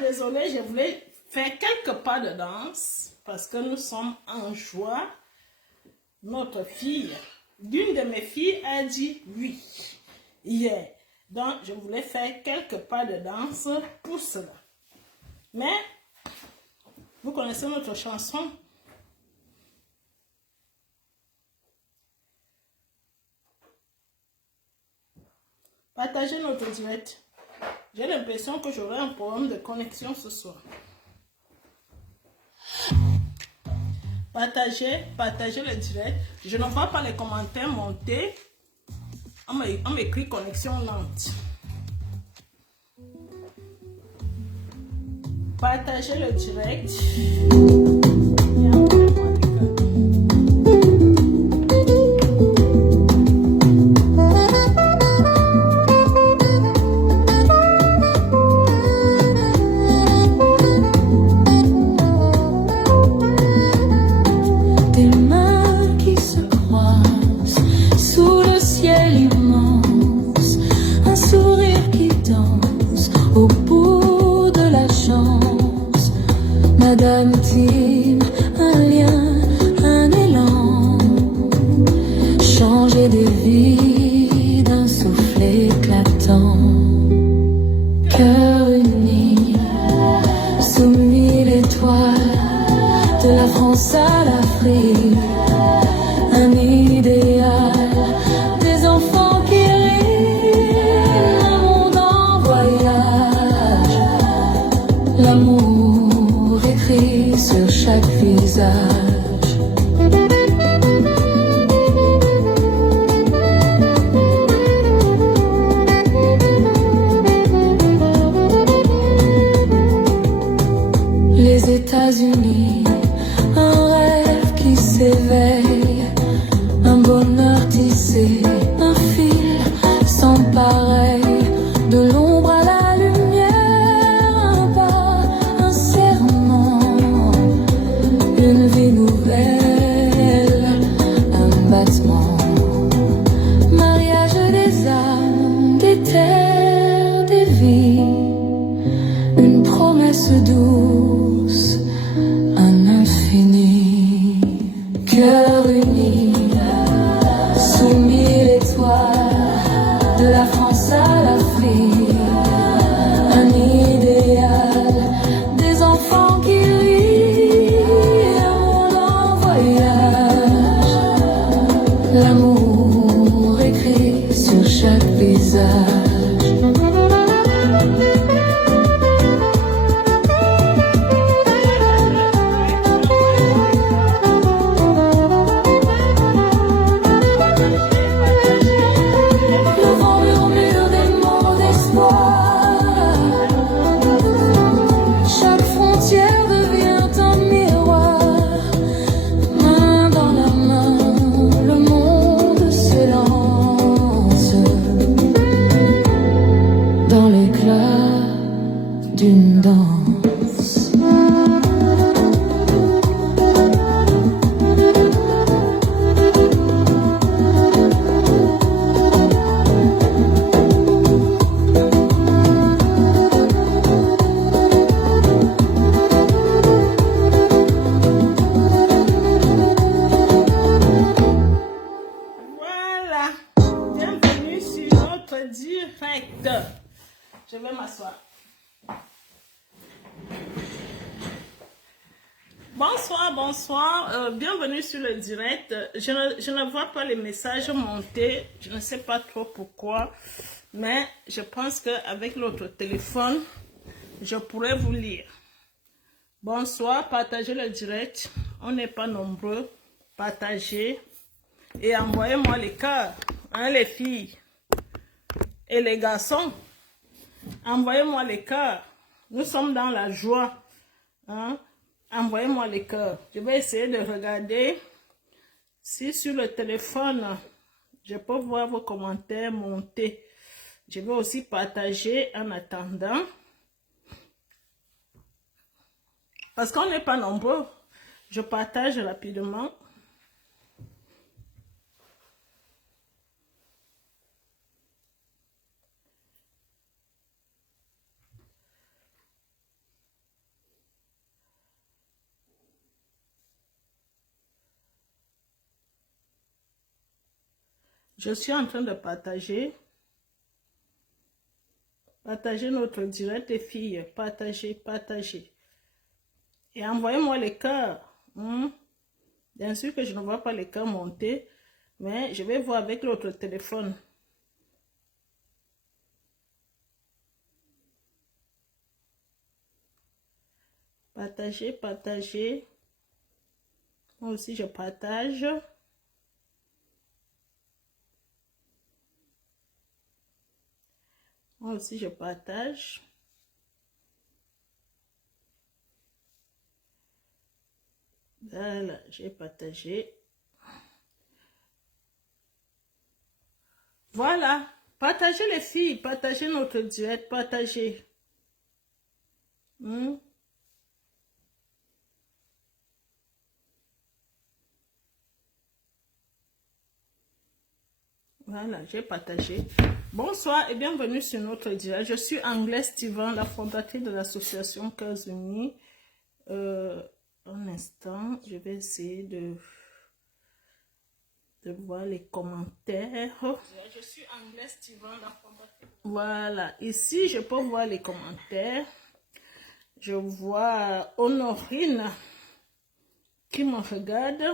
Désolée, je voulais faire quelques pas de danse parce que nous sommes en joie. Notre fille, d'une de mes filles a dit oui hier. Donc, je voulais faire quelques pas de danse pour cela. Mais, vous connaissez notre chanson. Partagez notre direct. J'ai l'impression que j'aurai un problème de connexion ce soir. Partagez le direct. Je ne vois pas les commentaires monter. On m'écrit connexion lente. Partagez le direct. Madame Tim, un lien, un élan, changer des vies d'un souffle éclatant. Cœur uni, sous 1000 étoiles, de la France à l'Afrique, un idéal, des enfants qui rient, un monde en voyage, l'amour sur chaque visage. Les États-Unis, un rêve qui s'éveille, un bonheur tissé, un fil sans pareil, de l'ombre à la lumière, un pas, un serment, une vie nouvelle, un battement, mariage des âmes, des terres, des vies, une promesse douce, un infini, cœur uni, sous 1000 étoiles, de la France à l'Afrique, un idéal, des enfants qui rient, un monde en voyage. l'amour écrit sur chaque visage. D'une danse. Voilà, bienvenue sur notre direct. Je vais m'asseoir. Bonsoir, bonsoir, bienvenue sur le direct. Je ne vois pas les messages monter, je ne sais pas trop pourquoi, mais je pense qu'avec l'autre téléphone, je pourrais vous lire. Bonsoir, partagez le direct, on n'est pas nombreux, partagez et envoyez-moi les cœurs, hein, les filles et les garçons, envoyez-moi les cœurs, nous sommes dans la joie, hein. Envoyez-moi les cœurs. Je vais essayer de regarder si sur le téléphone, je peux voir vos commentaires monter. Je vais aussi partager en attendant. Parce qu'on n'est pas nombreux. Je partage rapidement. Je suis en train de partager. Partagez notre direct, les filles. Partagez, partagez. Et envoyez-moi les cœurs. Bien sûr que je ne vois pas les cœurs monter, mais je vais voir avec l'autre téléphone. Partagez, partagez. Moi aussi, je partage. Moi aussi, je partage. Voilà, j'ai partagé. Voilà, partagez les filles, partagez notre direct, partagez. Voilà, j'ai partagé. Bonsoir et bienvenue sur notre direct. Je suis Anglaise Steven, la fondatrice de l'association Cœurs Unis. Un instant, je vais essayer de voir les commentaires. Je suis Anglaise Steven, la fondatrice. Voilà, ici je peux voir les commentaires. Je vois Honorine qui me regarde.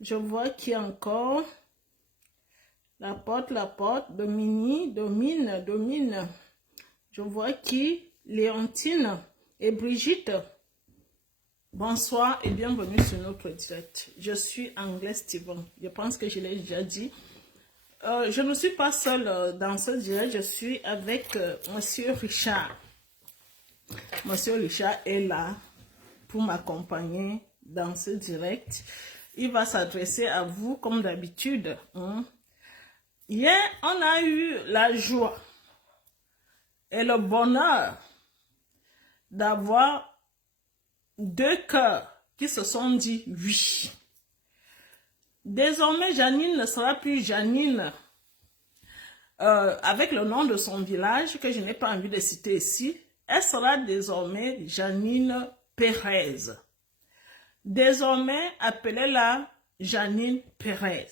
Je vois qui encore. La porte, Domine. Je vois qui, Léontine et Brigitte. Bonsoir et bienvenue sur notre direct. Je suis Anglaise Steven. Je pense que je l'ai déjà dit. Je ne suis pas seule dans ce direct. Je suis avec Monsieur Richard. Monsieur Richard est là pour m'accompagner dans ce direct. Il va s'adresser à vous comme d'habitude. Hier, on a eu la joie et le bonheur d'avoir 2 cœurs qui se sont dit oui. Désormais, Janine ne sera plus Janine avec le nom de son village que je n'ai pas envie de citer ici. Elle sera désormais Janine Pérez. Désormais, appelez-la Janine Pérez.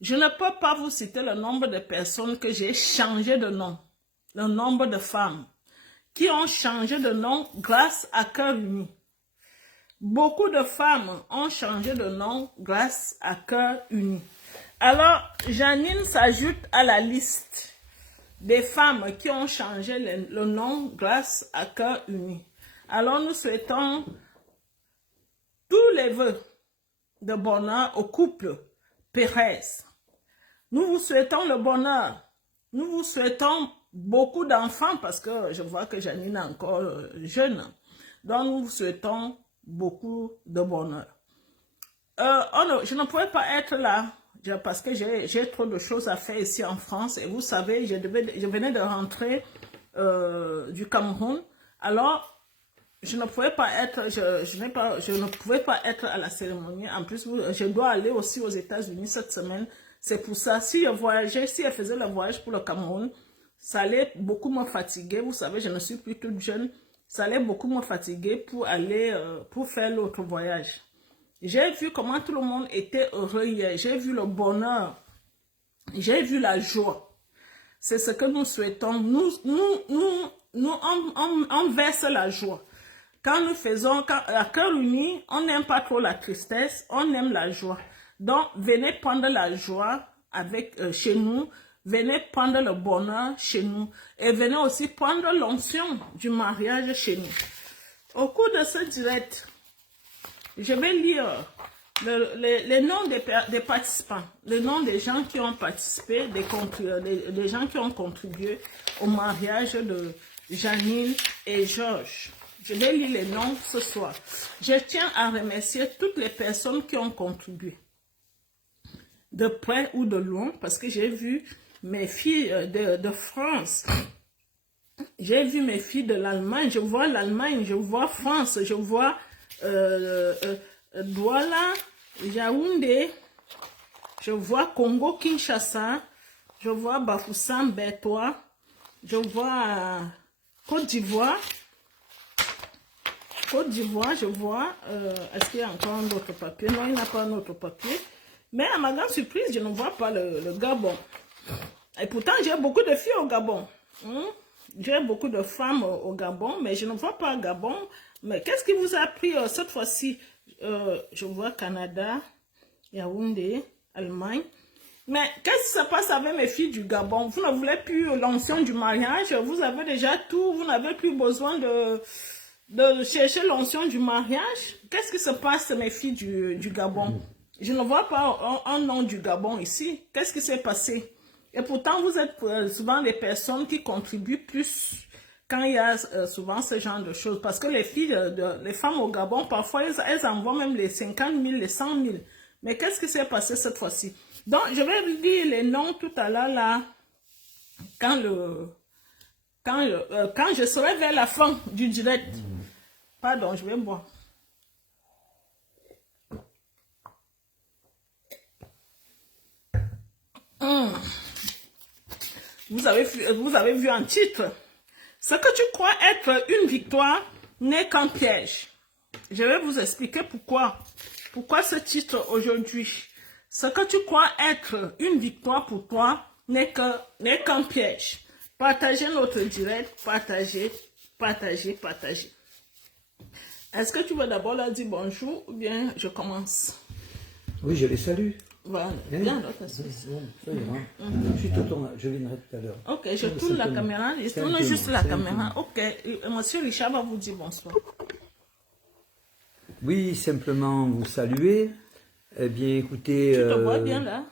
Je ne peux pas vous citer le nombre de personnes que j'ai changé de nom, le nombre de femmes qui ont changé de nom grâce à Cœurs Unis. Beaucoup de femmes ont changé de nom grâce à Cœur Uni. Alors, Janine s'ajoute à la liste des femmes qui ont changé le nom grâce à Cœur Uni. Alors, nous souhaitons tous les vœux de bonheur au couple Pérez. Nous vous souhaitons le bonheur. Nous vous souhaitons beaucoup d'enfants parce que je vois que Janine est encore jeune. Donc, nous vous souhaitons beaucoup de bonheur. Je ne pouvais pas être là parce que j'ai trop de choses à faire ici en France. Et vous savez, je venais de rentrer du Cameroun. Alors, je ne pouvais pas être, je ne pouvais pas être à la cérémonie. En plus, je dois aller aussi aux États-Unis cette semaine. C'est pour ça, si je voyageais, si je faisais le voyage pour le Cameroun, ça allait beaucoup me fatiguer. Vous savez, je ne suis plus toute jeune. Ça allait beaucoup me fatiguer pour aller, pour faire l'autre voyage. J'ai vu comment tout le monde était heureux hier. J'ai vu le bonheur. J'ai vu la joie. C'est ce que nous souhaitons. On verse la joie. Quand nous faisons, à Cœur Uni, on n'aime pas trop la tristesse, on aime la joie. Donc, venez prendre la joie chez nous, venez prendre le bonheur chez nous et venez aussi prendre l'onction du mariage chez nous. Au cours de ce direct, je vais lire les noms des participants, les noms des gens qui ont participé, des gens qui ont contribué au mariage de Janine et Georges. Je vais lire les noms ce soir. Je tiens à remercier toutes les personnes qui ont contribué, de près ou de loin, parce que j'ai vu mes filles de France, j'ai vu mes filles de l'Allemagne, je vois l'Allemagne, je vois France, je vois Douala, Yaoundé, je vois Congo, Kinshasa, je vois Bafoussam, Bertois, je vois Côte d'Ivoire, je vois, est-ce qu'il y a encore un autre papier? Non, il n'y a pas un autre papier. Mais à ma grande surprise, je ne vois pas le Gabon. Et pourtant, j'ai beaucoup de filles au Gabon. J'ai beaucoup de femmes au Gabon, mais je ne vois pas le Gabon. Mais qu'est-ce qui vous a pris cette fois-ci? Je vois Canada, Yaoundé, Allemagne. Mais qu'est-ce qui se passe avec mes filles du Gabon? Vous ne voulez plus l'onction du mariage? Vous avez déjà tout? Vous n'avez plus besoin de chercher l'onction du mariage? Qu'est-ce qui se passe, mes filles du Gabon? Je ne vois pas un nom du Gabon ici. Qu'est-ce qui s'est passé? Et pourtant, vous êtes souvent les personnes qui contribuent plus quand il y a souvent ce genre de choses. Parce que les filles, les femmes au Gabon, parfois, elles envoient même les 50 000, les 100 000. Mais qu'est-ce qui s'est passé cette fois-ci? Donc, je vais vous dire les noms tout à l'heure, là, quand je serai vers la fin du direct. Pardon, je vais boire. Vous avez vu un titre. Ce que tu crois être une victoire n'est qu'un piège. Je vais vous expliquer pourquoi. Pourquoi ce titre aujourd'hui. Ce que tu crois être une victoire pour toi n'est qu'un piège. Partagez notre direct, partagez. Est-ce que tu veux d'abord leur dire bonjour ou bien je commence? Oui, je les salue. Voilà, bien, l'autre assise. Je viendrai tout à l'heure. Ok, je tourne la caméra, je tourne juste la caméra. Ok, monsieur Richard va vous dire bonsoir. Oui, simplement vous saluer. Eh bien, écoutez... Tu te vois bien là?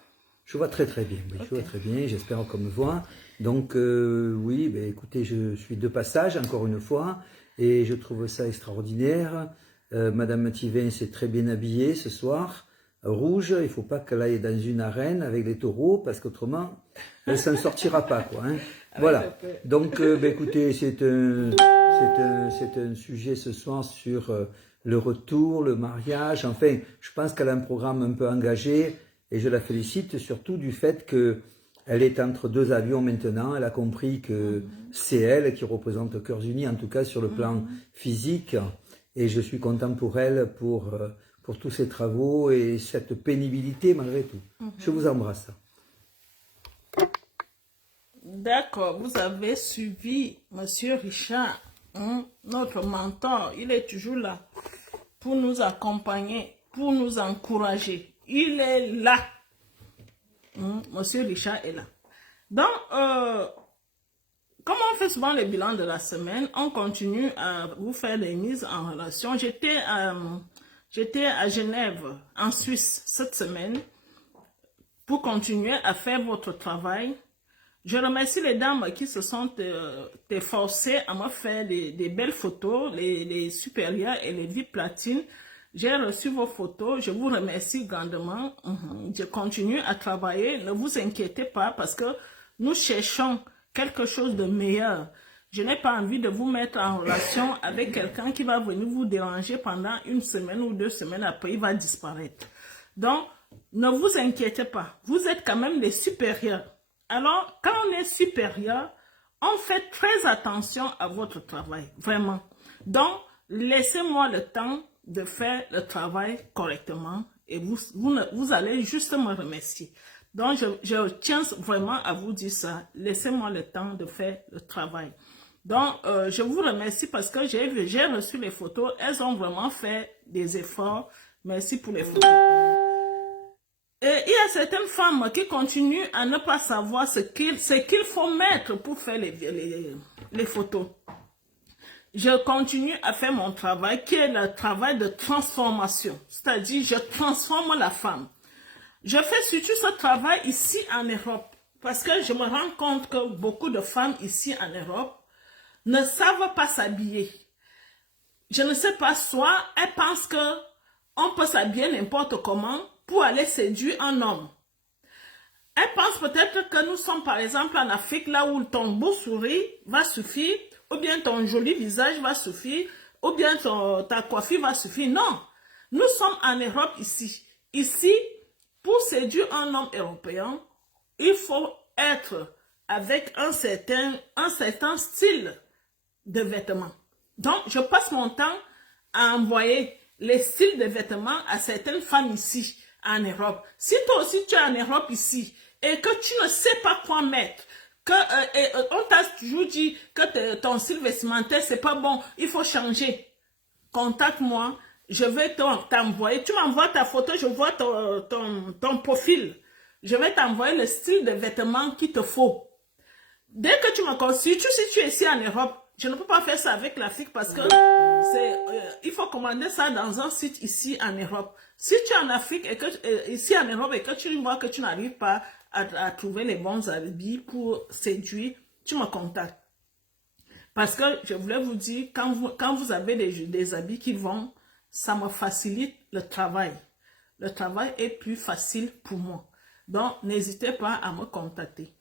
Je vois très bien, oui, okay. Je vois très bien, j'espère qu'on me voit. Donc, oui, ben, écoutez, je suis de passage, encore une fois, et je trouve ça extraordinaire. Madame Mathivin s'est très bien habillée ce soir. Rouge, il ne faut pas qu'elle aille dans une arène avec les taureaux, parce qu'autrement, elle ne s'en sortira pas, quoi. Hein. Voilà. Donc, ben, écoutez, c'est un sujet ce soir sur le retour, le mariage. Enfin, je pense qu'elle a un programme un peu engagé, et je la félicite surtout du fait qu'elle est entre deux avions maintenant. Elle a compris que c'est elle qui représente Cœurs Unis, en tout cas sur le plan physique. Et je suis content pour elle, pour tous ses travaux et cette pénibilité malgré tout. Je vous embrasse. D'accord, vous avez suivi Monsieur Richard, notre mentor, il est toujours là. pour nous accompagner, pour nous encourager. Il est là. Monsieur Richard est là. Donc, comme on fait souvent le bilan de la semaine, on continue à vous faire des mises en relation. J'étais à Genève, en Suisse, cette semaine, pour continuer à faire votre travail. Je remercie les dames qui se sont efforcées à me faire des belles photos, les supérieures et les vies platines. J'ai reçu vos photos, je vous remercie grandement. Je continue à travailler, ne vous inquiétez pas parce que nous cherchons quelque chose de meilleur. Je n'ai pas envie de vous mettre en relation avec quelqu'un qui va venir vous déranger pendant une semaine ou 2 semaines, après il va disparaître. Donc, ne vous inquiétez pas, vous êtes quand même des supérieurs. Alors, quand on est supérieur, on fait très attention à votre travail, vraiment. Donc, laissez-moi le temps de faire le travail correctement et vous allez juste me remercier. Donc, je tiens vraiment à vous dire ça. Laissez-moi le temps de faire le travail. Donc, je vous remercie parce que j'ai reçu les photos. Elles ont vraiment fait des efforts. Merci pour les photos. Et il y a certaines femmes qui continuent à ne pas savoir ce qu'il faut mettre pour faire les photos. Je continue à faire mon travail qui est le travail de transformation. C'est-à-dire, je transforme la femme. Je fais surtout ce travail ici en Europe. Parce que je me rends compte que beaucoup de femmes ici en Europe ne savent pas s'habiller. Je ne sais pas, soit elles pensent qu'on peut s'habiller n'importe comment pour aller séduire un homme. Elles pensent peut-être que nous sommes par exemple en Afrique, là où ton beau sourire va suffire, ou bien ton joli visage va suffire, ou bien ta coiffure va suffire. Non, nous sommes en Europe ici. Ici, pour séduire un homme européen, il faut être avec un certain style de vêtements. Donc, je passe mon temps à envoyer les styles de vêtements à certaines femmes ici en Europe. Si toi aussi tu es en Europe ici et que tu ne sais pas quoi mettre, on t'a toujours dit que ton style vestimentaire c'est pas bon, il faut changer. Contacte-moi, je vais t'envoyer. Tu m'envoies ta photo, je vois ton profil. Je vais t'envoyer le style de vêtements qu'il te faut. Dès que tu me consultes, si tu es ici en Europe, je ne peux pas faire ça avec l'Afrique parce que il faut commander ça dans un site ici en Europe. Si tu es en Afrique et que ici en Europe et que tu vois que tu n'arrives pas à trouver les bons habits pour séduire, tu me contactes. Parce que je voulais vous dire, quand vous avez des habits qui vont, ça me facilite le travail. Le travail est plus facile pour moi. Donc, n'hésitez pas à me contacter.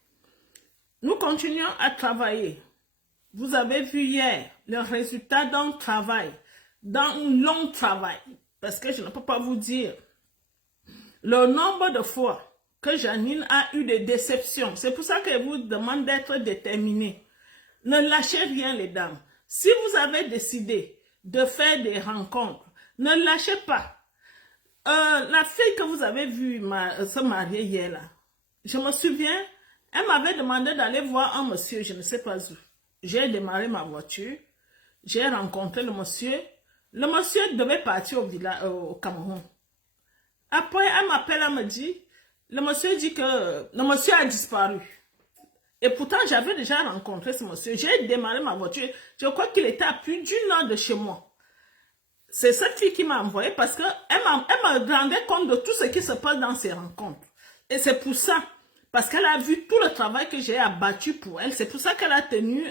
Nous continuons à travailler. Vous avez vu hier le résultat d'un travail, d'un long travail. Parce que je ne peux pas vous dire le nombre de fois que Janine a eu des déceptions. C'est pour ça que je vous demande d'être déterminée. Ne lâchez rien, les dames. Si vous avez décidé de faire des rencontres, ne lâchez pas. La fille que vous avez vue se marier hier, là, je me souviens, elle m'avait demandé d'aller voir un monsieur, je ne sais pas où. J'ai démarré ma voiture, j'ai rencontré le monsieur. Le monsieur devait partir au Cameroun. Après, elle m'appelle, elle me dit, le monsieur dit que le monsieur a disparu. Et pourtant, j'avais déjà rencontré ce monsieur. J'ai démarré ma voiture. Je crois qu'il était à plus d'une heure de chez moi. C'est cette fille qui m'a envoyé parce qu'elle me rendait compte de tout ce qui se passe dans ces rencontres. Et c'est pour ça, parce qu'elle a vu tout le travail que j'ai abattu pour elle. C'est pour ça qu'elle a tenu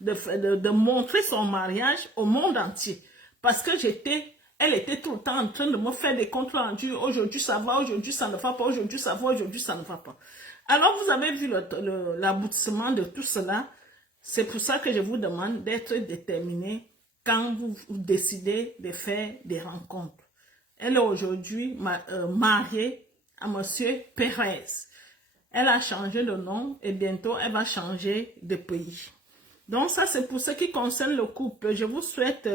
de montrer son mariage au monde entier. Parce que elle était tout le temps en train de me faire des comptes rendus. Aujourd'hui ça va, aujourd'hui ça ne va pas, aujourd'hui ça va, aujourd'hui ça ne va pas. Alors vous avez vu l'aboutissement de tout cela. C'est pour ça que je vous demande d'être déterminé quand vous décidez de faire des rencontres. Elle est aujourd'hui mariée à monsieur Pérez. Elle a changé de nom et bientôt elle va changer de pays. Donc ça c'est pour ce qui concerne le couple. Je vous souhaite,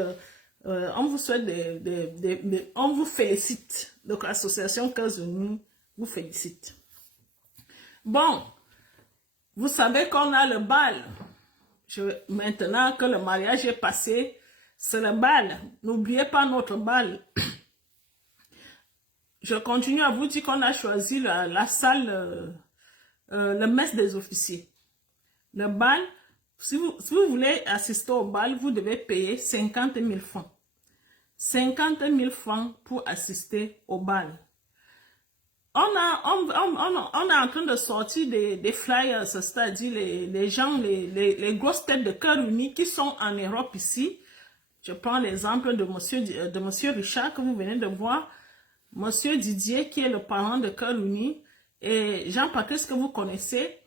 on vous félicite. Donc l'association Cœurs Unis vous félicite. Bon, vous savez qu'on a le bal. Maintenant que le mariage est passé, c'est le bal. N'oubliez pas notre bal. Je continue à vous dire qu'on a choisi la salle, le mess des officiers. Le bal, si vous voulez assister au bal, vous devez payer 50 000 francs. 50 000 francs pour assister au bal. On est en train de sortir des flyers, c'est-à-dire les gens, les grosses têtes de Cœur Uni qui sont en Europe ici. Je prends l'exemple de monsieur Richard que vous venez de voir, monsieur Didier qui est le parent de Cœur Uni et Jean-Patrice que vous connaissez.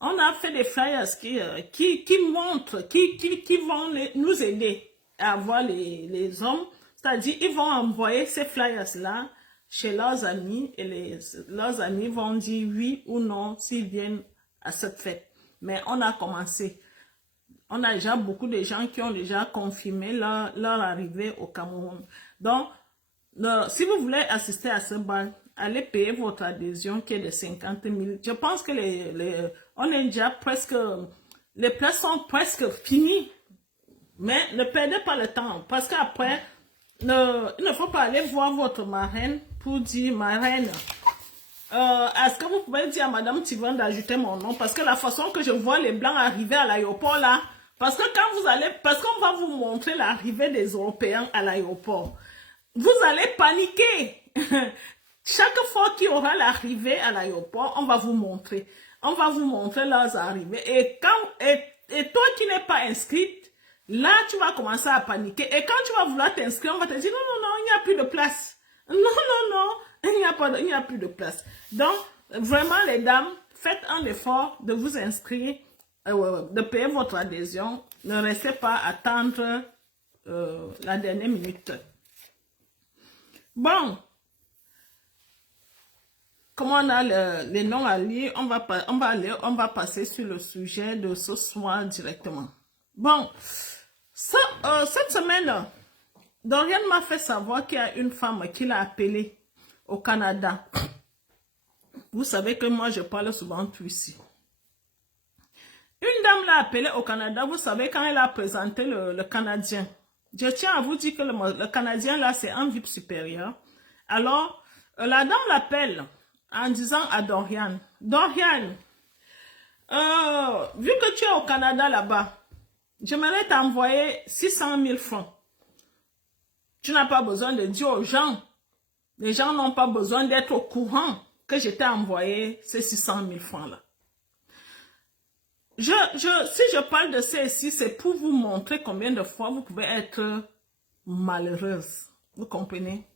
On a fait des flyers qui montrent, qui vont nous aider à avoir les hommes, c'est-à-dire ils vont envoyer ces flyers-là chez leurs amis et leurs amis vont dire oui ou non s'ils viennent à cette fête. Mais on a commencé. On a déjà beaucoup de gens qui ont déjà confirmé leur arrivée au Cameroun. Donc, si vous voulez assister à ce bal, allez payer votre adhésion qui est de 50 000. Je pense que on est déjà presque, les places sont presque finies. Mais ne perdez pas le temps parce qu'après, il ne faut pas aller voir votre marraine pour dire, marraine, est-ce que vous pouvez dire à Madame Tivon d'ajouter mon nom? Parce que la façon que je vois les Blancs arriver à l'aéroport là, parce que quand vous allez, parce qu'on va vous montrer l'arrivée des Européens à l'aéroport, vous allez paniquer. Chaque fois qu'il y aura l'arrivée à l'aéroport, on va vous montrer. On va vous montrer leurs arrivées. Et toi qui n'es pas inscrite, là, tu vas commencer à paniquer. Et quand tu vas vouloir t'inscrire, on va te dire, non, il n'y a plus de place. Non, il n'y a plus de place. Donc, vraiment, les dames, faites un effort de vous inscrire, de payer votre adhésion. Ne restez pas à attendre la dernière minute. Bon, comme on a les noms à lire, on va passer sur le sujet de ce soir directement. Bon, cette semaine, Dorian m'a fait savoir qu'il y a une femme qui l'a appelée au Canada. Vous savez que moi, je parle souvent tout ici. Une dame l'a appelée au Canada, vous savez, quand elle a présenté le Canadien. Je tiens à vous dire que le Canadien, là, c'est un VIP supérieur. Alors, la dame l'appelle en disant à Dorian, Dorian, vu que tu es au Canada là-bas, j'aimerais t'envoyer 600 000 francs. Tu n'as pas besoin de dire aux gens. Les gens n'ont pas besoin d'être au courant que je t'ai envoyé ces 600 000 francs-là. Si je parle de ceci, c'est pour vous montrer combien de fois vous pouvez être malheureuse. Vous comprenez?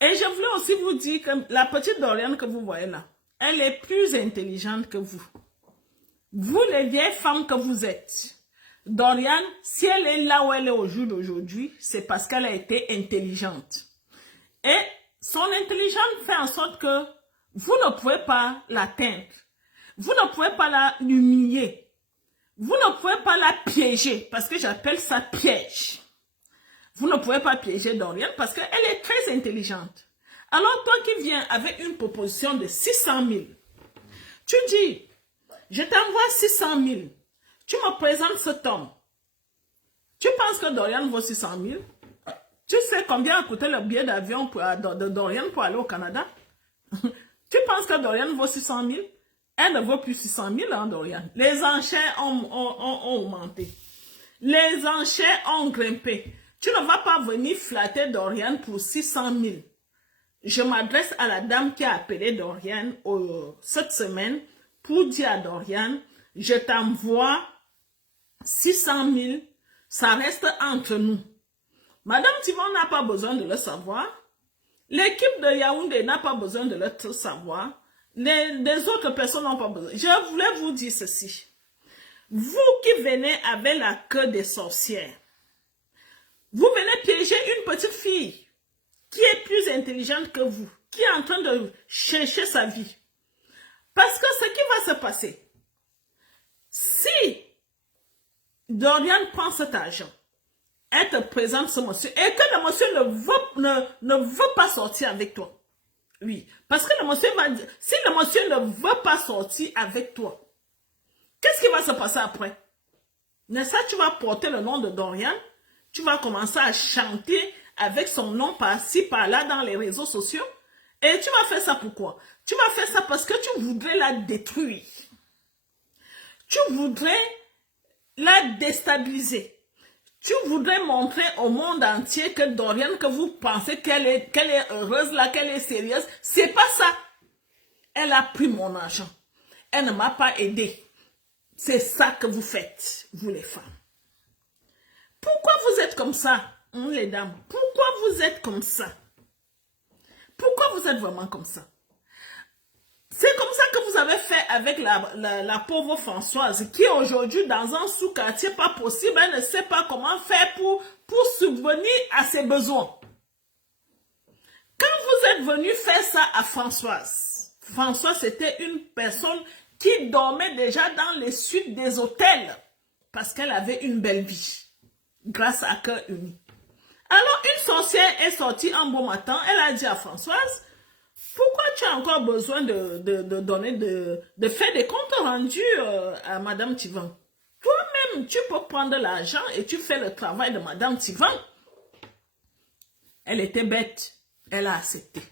Et je voulais aussi vous dire que la petite Dorian que vous voyez là, elle est plus intelligente que vous. Vous, les vieilles femmes que vous êtes, Dorian, si elle est là où elle est au jour d'aujourd'hui, c'est parce qu'elle a été intelligente. Et son intelligence fait en sorte que vous ne pouvez pas l'atteindre. Vous ne pouvez pas l'humilier. Vous ne pouvez pas la piéger, parce que j'appelle ça piège. Vous ne pouvez pas piéger Dorian parce qu'elle est très intelligente. Alors toi qui viens avec une proposition de 600 000, tu dis, je t'envoie 600 000. Tu me présentes cet homme. Tu penses que Dorian vaut 600 000? Tu sais combien a coûté le billet d'avion de Dorian pour aller au Canada? Tu penses que Dorian vaut 600 000? Elle ne vaut plus 600 000, hein, Dorian. Les enchères ont augmenté. Les enchères ont grimpé. Tu ne vas pas venir flatter Dorian pour 600 000. Je m'adresse à la dame qui a appelé Dorian cette semaine pour dire à Dorian, je t'envoie 600 000, ça reste entre nous. Madame Tivon n'a pas besoin de le savoir. L'équipe de Yaoundé n'a pas besoin de le savoir. Les autres personnes n'ont pas besoin. Je voulais vous dire ceci. Vous qui venez avec la queue des sorcières, vous venez piéger une petite fille qui est plus intelligente que vous, qui est en train de chercher sa vie. Parce que ce qui va se passer, si Dorian prend cet argent, elle te présente ce monsieur, et que le monsieur ne veut pas sortir avec toi. Oui, parce que le monsieur va dire, si le monsieur ne veut pas sortir avec toi, qu'est-ce qui va se passer après? N'est-ce pas, tu vas porter le nom de Dorian, Tu vas commencer à chanter avec son nom par-ci, par-là dans les réseaux sociaux. Et tu vas faire ça pourquoi? Tu vas faire ça parce que tu voudrais la détruire. Tu voudrais la déstabiliser. Tu voudrais montrer au monde entier que Doriane, que vous pensez qu'elle est heureuse là, qu'elle est sérieuse. C'est pas ça. Elle a pris mon argent. Elle ne m'a pas aidé. C'est ça que vous faites, vous les femmes. Pourquoi vous êtes comme ça, les dames? Pourquoi vous êtes comme ça? Pourquoi vous êtes vraiment comme ça? C'est comme ça que vous avez fait avec la pauvre Françoise, qui aujourd'hui, dans un sous-quartier pas possible, elle ne sait pas comment faire pour subvenir à ses besoins. Quand vous êtes venu faire ça à Françoise, Françoise c'était une personne qui dormait déjà dans les suites des hôtels, parce qu'elle avait une belle vie, grâce à Cœur Uni. Alors, une sorcière est sortie un beau matin, elle a dit à Françoise, pourquoi tu as encore besoin de faire des comptes rendus à Madame Tivan? Toi-même, tu peux prendre l'argent et tu fais le travail de Madame Tivan. Elle était bête, elle a accepté.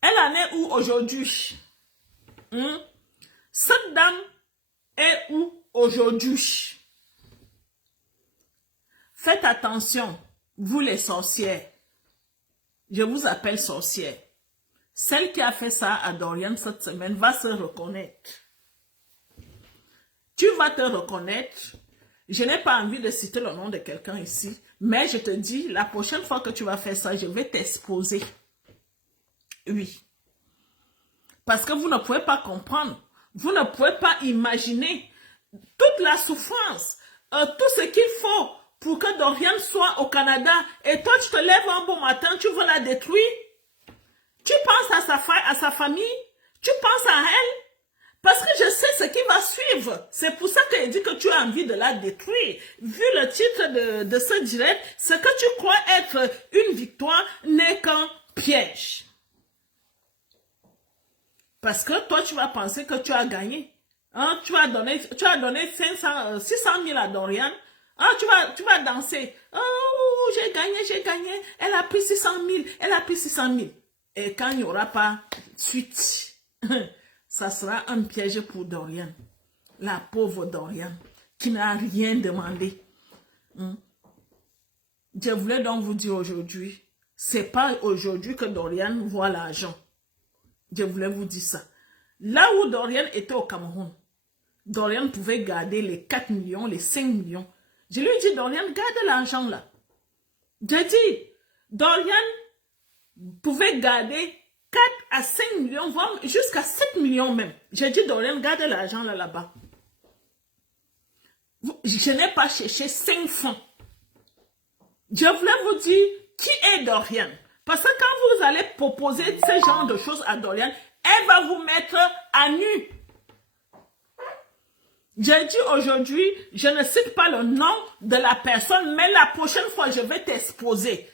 Elle en est où aujourd'hui? Cette dame est où aujourd'hui? Faites attention, vous les sorcières. Je vous appelle sorcière. Celle qui a fait ça à Doriane cette semaine va se reconnaître. Tu vas te reconnaître. Je n'ai pas envie de citer le nom de quelqu'un ici, mais je te dis, la prochaine fois que tu vas faire ça, je vais t'exposer. Oui. Parce que vous ne pouvez pas comprendre. Vous ne pouvez pas imaginer toute la souffrance, tout ce qu'il faut pour que Doriane soit au Canada. Et toi, tu te lèves un bon matin, tu veux la détruire. Tu penses à sa famille, tu penses à elle. Parce que je sais ce qui va suivre. C'est pour ça que je dis que tu as envie de la détruire. Vu le titre de ce direct, ce que tu crois être une victoire n'est qu'un piège. Parce que toi, tu vas penser que tu as gagné. Hein? Tu as donné 600 000 à Doriane. Hein? Tu vas danser. Oh, j'ai gagné. Elle a pris 600 000. Elle a pris 600 000. Et quand il n'y aura pas suite, ça sera un piège pour Doriane. La pauvre Doriane, qui n'a rien demandé. Je voulais donc vous dire aujourd'hui, c'est pas aujourd'hui que Doriane voit l'argent. Je voulais vous dire ça. Là où Doriane était au Cameroun, Doriane pouvait garder les 4 millions, les 5 millions. Je lui ai dit, Doriane, garde l'argent là. J'ai dit, Doriane pouvait garder 4 à 5 millions, voire jusqu'à 7 millions même. J'ai dit, Doriane, garde l'argent là-bas. Je n'ai pas cherché 5 francs. Je voulais vous dire, qui est Doriane? Parce que quand vous allez proposer ce genre de choses à Doriane, elle va vous mettre à nu. J'ai dit aujourd'hui, je ne cite pas le nom de la personne, mais la prochaine fois, je vais t'exposer.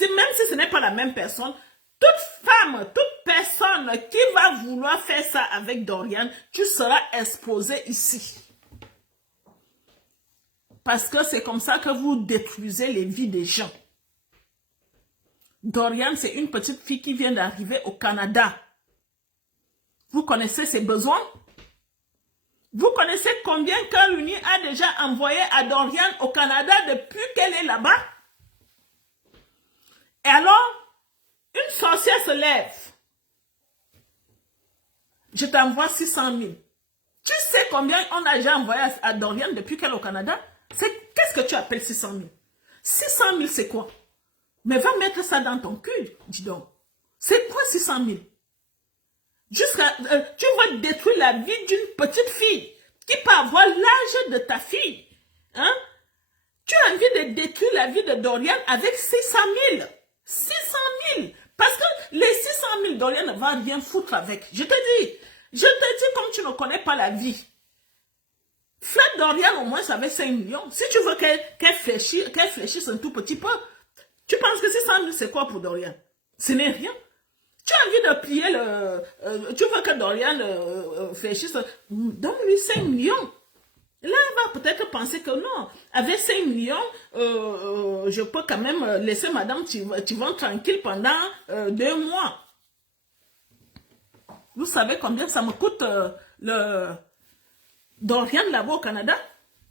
Même si ce n'est pas la même personne, toute femme, toute personne qui va vouloir faire ça avec Doriane, tu seras exposé ici. Parce que c'est comme ça que vous détruisez les vies des gens. Doriane, c'est une petite fille qui vient d'arriver au Canada. Vous connaissez ses besoins? Vous connaissez combien Cœur Uni a déjà envoyé à Doriane au Canada depuis qu'elle est là-bas? Et alors, une sorcière se lève. Je t'envoie 600 000. Tu sais combien on a déjà envoyé à Doriane depuis qu'elle est au Canada? Qu'est-ce que tu appelles 600 000? 600 000 c'est quoi? Mais va mettre ça dans ton cul, dis donc. C'est quoi 600 000? Tu vas détruire la vie d'une petite fille qui peut avoir l'âge de ta fille. Hein? Tu as envie de détruire la vie de Doriane avec 600 000. 600 000. Parce que les 600 000, Doriane ne va rien foutre avec. Je te dis comme tu ne connais pas la vie. Flatte Doriane au moins ça avait 5 millions. Si tu veux qu'elle fléchisse un tout petit peu, tu penses que 600 000 c'est quoi pour Doriane? Ce n'est rien. Tu as envie de plier tu veux que Doriane fléchisse, donne-lui 5 millions. Là, elle va peut-être penser que non, avec 5 millions, je peux quand même laisser madame Tivon tranquille pendant 2 mois. Vous savez combien ça me coûte le Dorian là-bas au Canada?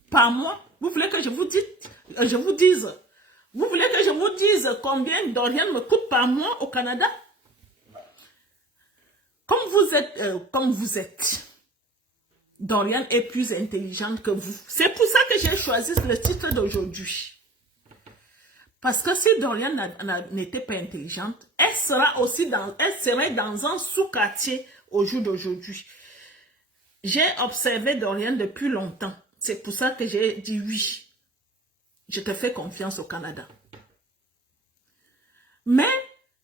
Par mois. Vous voulez que je vous dise? Vous voulez que je vous dise combien Dorian me coûte par mois au Canada? Comme vous êtes, Dorian est plus intelligente que vous. C'est pour ça que j'ai choisi le titre d'aujourd'hui. Parce que si Dorian n'était pas intelligente, elle serait dans un sous-quartier au jour d'aujourd'hui. J'ai observé Dorian depuis longtemps. C'est pour ça que j'ai dit oui. Je te fais confiance au Canada. Mais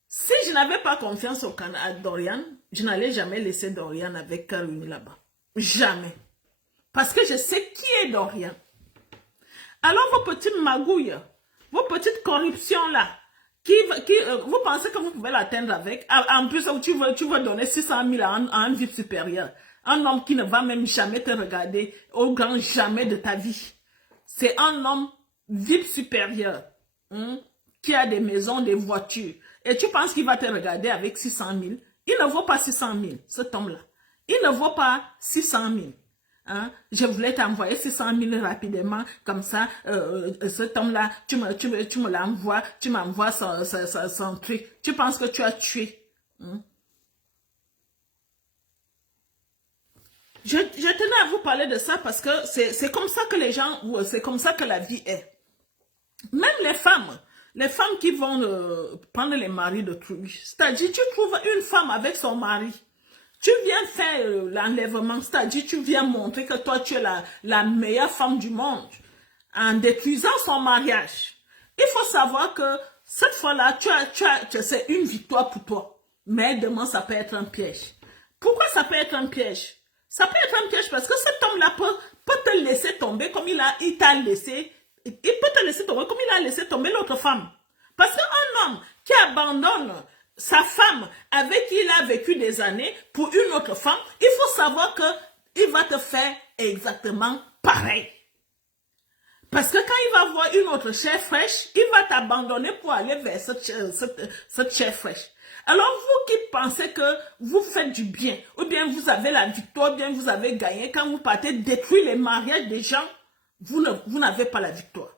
si je n'avais pas confiance à Dorian, je n'allais jamais laisser Dorian avec Caroline là-bas. Jamais. Parce que je sais qui est Dorian. Alors vos petites magouilles, vos petites corruptions là, vous pensez que vous pouvez l'atteindre avec, en plus tu veux donner 600 000 à un VIP supérieur. Un homme qui ne va même jamais te regarder au grand jamais de ta vie. C'est un homme VIP supérieur, qui a des maisons, des voitures. Et tu penses qu'il va te regarder avec 600 000? Il ne vaut pas 600 000, cet homme-là. Il ne vaut pas 600 000. Je voulais t'envoyer 600 000 rapidement, comme ça, cet homme-là, tu me l'envoies, tu m'envoies son truc. Tu penses que tu as tué. Je tenais à vous parler de ça parce que c'est comme ça que les gens, c'est comme ça que la vie est. Même les femmes qui vont prendre les maris d'autrui, c'est-à-dire tu trouves une femme avec son mari, tu viens faire l'enlèvement, c'est-à-dire tu viens montrer que toi tu es la meilleure femme du monde en détruisant son mariage. Il faut savoir que cette fois-là, c'est une victoire pour toi, mais demain ça peut être un piège. Pourquoi ça peut être un piège? Ça peut être un piège parce que cet homme-là peut te laisser tomber comme il t'a laissé. Il peut te laisser tomber comme il a laissé tomber l'autre femme. Parce qu'un homme qui abandonne sa femme avec qui il a vécu des années pour une autre femme, il faut savoir qu'il va te faire exactement pareil. Parce que quand il va voir une autre chair fraîche, il va t'abandonner pour aller vers cette chair fraîche. Alors vous qui pensez que vous faites du bien, ou bien vous avez la victoire, ou bien vous avez gagné, quand vous partez détruire les mariages des gens, vous n'avez pas la victoire.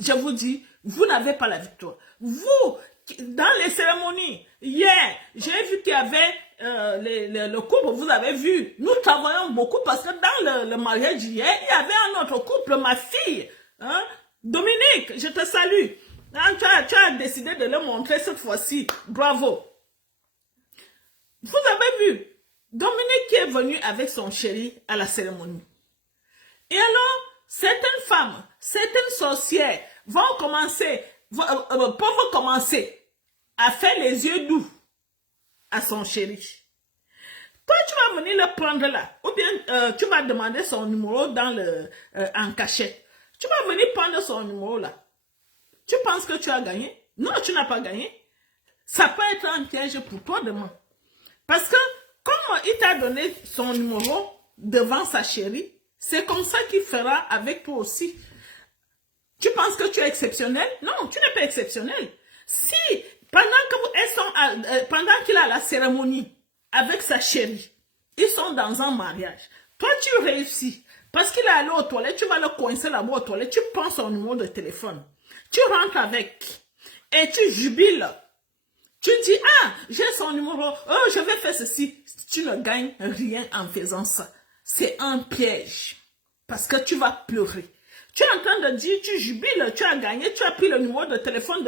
Je vous dis, vous n'avez pas la victoire. Vous, dans les cérémonies, hier, j'ai vu qu'il y avait le couple, vous avez vu, nous travaillons beaucoup parce que dans le mariage d'hier, il y avait un autre couple, ma fille, Dominique, je te salue. Tu as décidé de le montrer cette fois-ci. Bravo. Vous avez vu, Dominique qui est venu avec son chéri à la cérémonie. Et alors, certaines femmes, certaines sorcières peuvent commencer à faire les yeux doux à son chéri. Toi, tu vas venir le prendre là, ou bien tu vas demander son numéro en cachette. Tu vas venir prendre son numéro là. Tu penses que tu as gagné? Non, tu n'as pas gagné. Ça peut être un piège pour toi demain. Parce que, comme il t'a donné son numéro devant sa chérie, c'est comme ça qu'il fera avec toi aussi. Tu penses que tu es exceptionnel? Non, tu n'es pas exceptionnel. Si, pendant qu'il a la cérémonie avec sa chérie, ils sont dans un mariage, toi tu réussis, parce qu'il est allé aux toilettes, tu vas le coincer là-bas aux toilettes, tu prends son numéro de téléphone, tu rentres avec, et tu jubiles. Tu dis, j'ai son numéro, je vais faire ceci. Tu ne gagnes rien en faisant ça. C'est un piège. Parce que tu vas pleurer. Tu es en train de dire, tu jubiles, tu as gagné, tu as pris le numéro de téléphone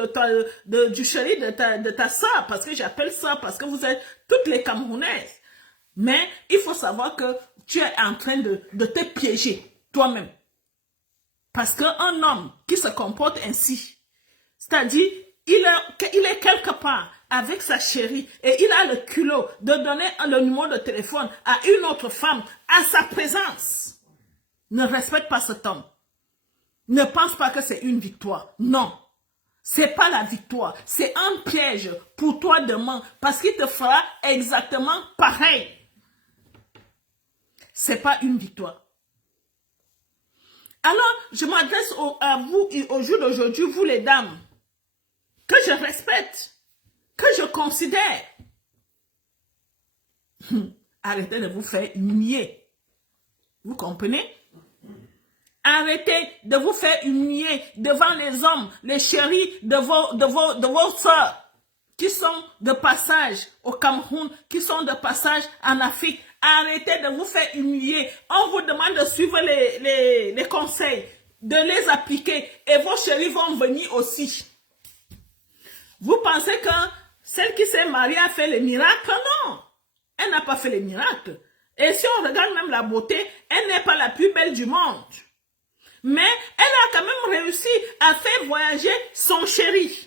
du chéri de ta soeur, parce que j'appelle ça, parce que vous êtes toutes les Camerounaises. Mais il faut savoir que tu es en train de te piéger toi-même. Parce qu'un homme qui se comporte ainsi, c'est-à-dire, il est quelque part avec sa chérie et il a le culot de donner le numéro de téléphone à une autre femme à sa présence. Ne respecte pas cet homme. Ne pense pas que c'est une victoire. Non. C'est pas la victoire. C'est un piège pour toi demain parce qu'il te fera exactement pareil. C'est pas une victoire. Alors, je m'adresse à vous au jour d'aujourd'hui, vous les dames, que je respecte, que je considère. Arrêtez de vous faire humilier. Vous comprenez? Arrêtez de vous faire humilier devant les hommes, les chéris de vos soeurs qui sont de passage au Cameroun, qui sont de passage en Afrique. Arrêtez de vous faire humilier. On vous demande de suivre les conseils, de les appliquer et vos chéris vont venir aussi. Vous pensez que celle qui s'est mariée a fait les miracles? Non, elle n'a pas fait les miracles. Et si on regarde même la beauté, elle n'est pas la plus belle du monde. Mais elle a quand même réussi à faire voyager son chéri.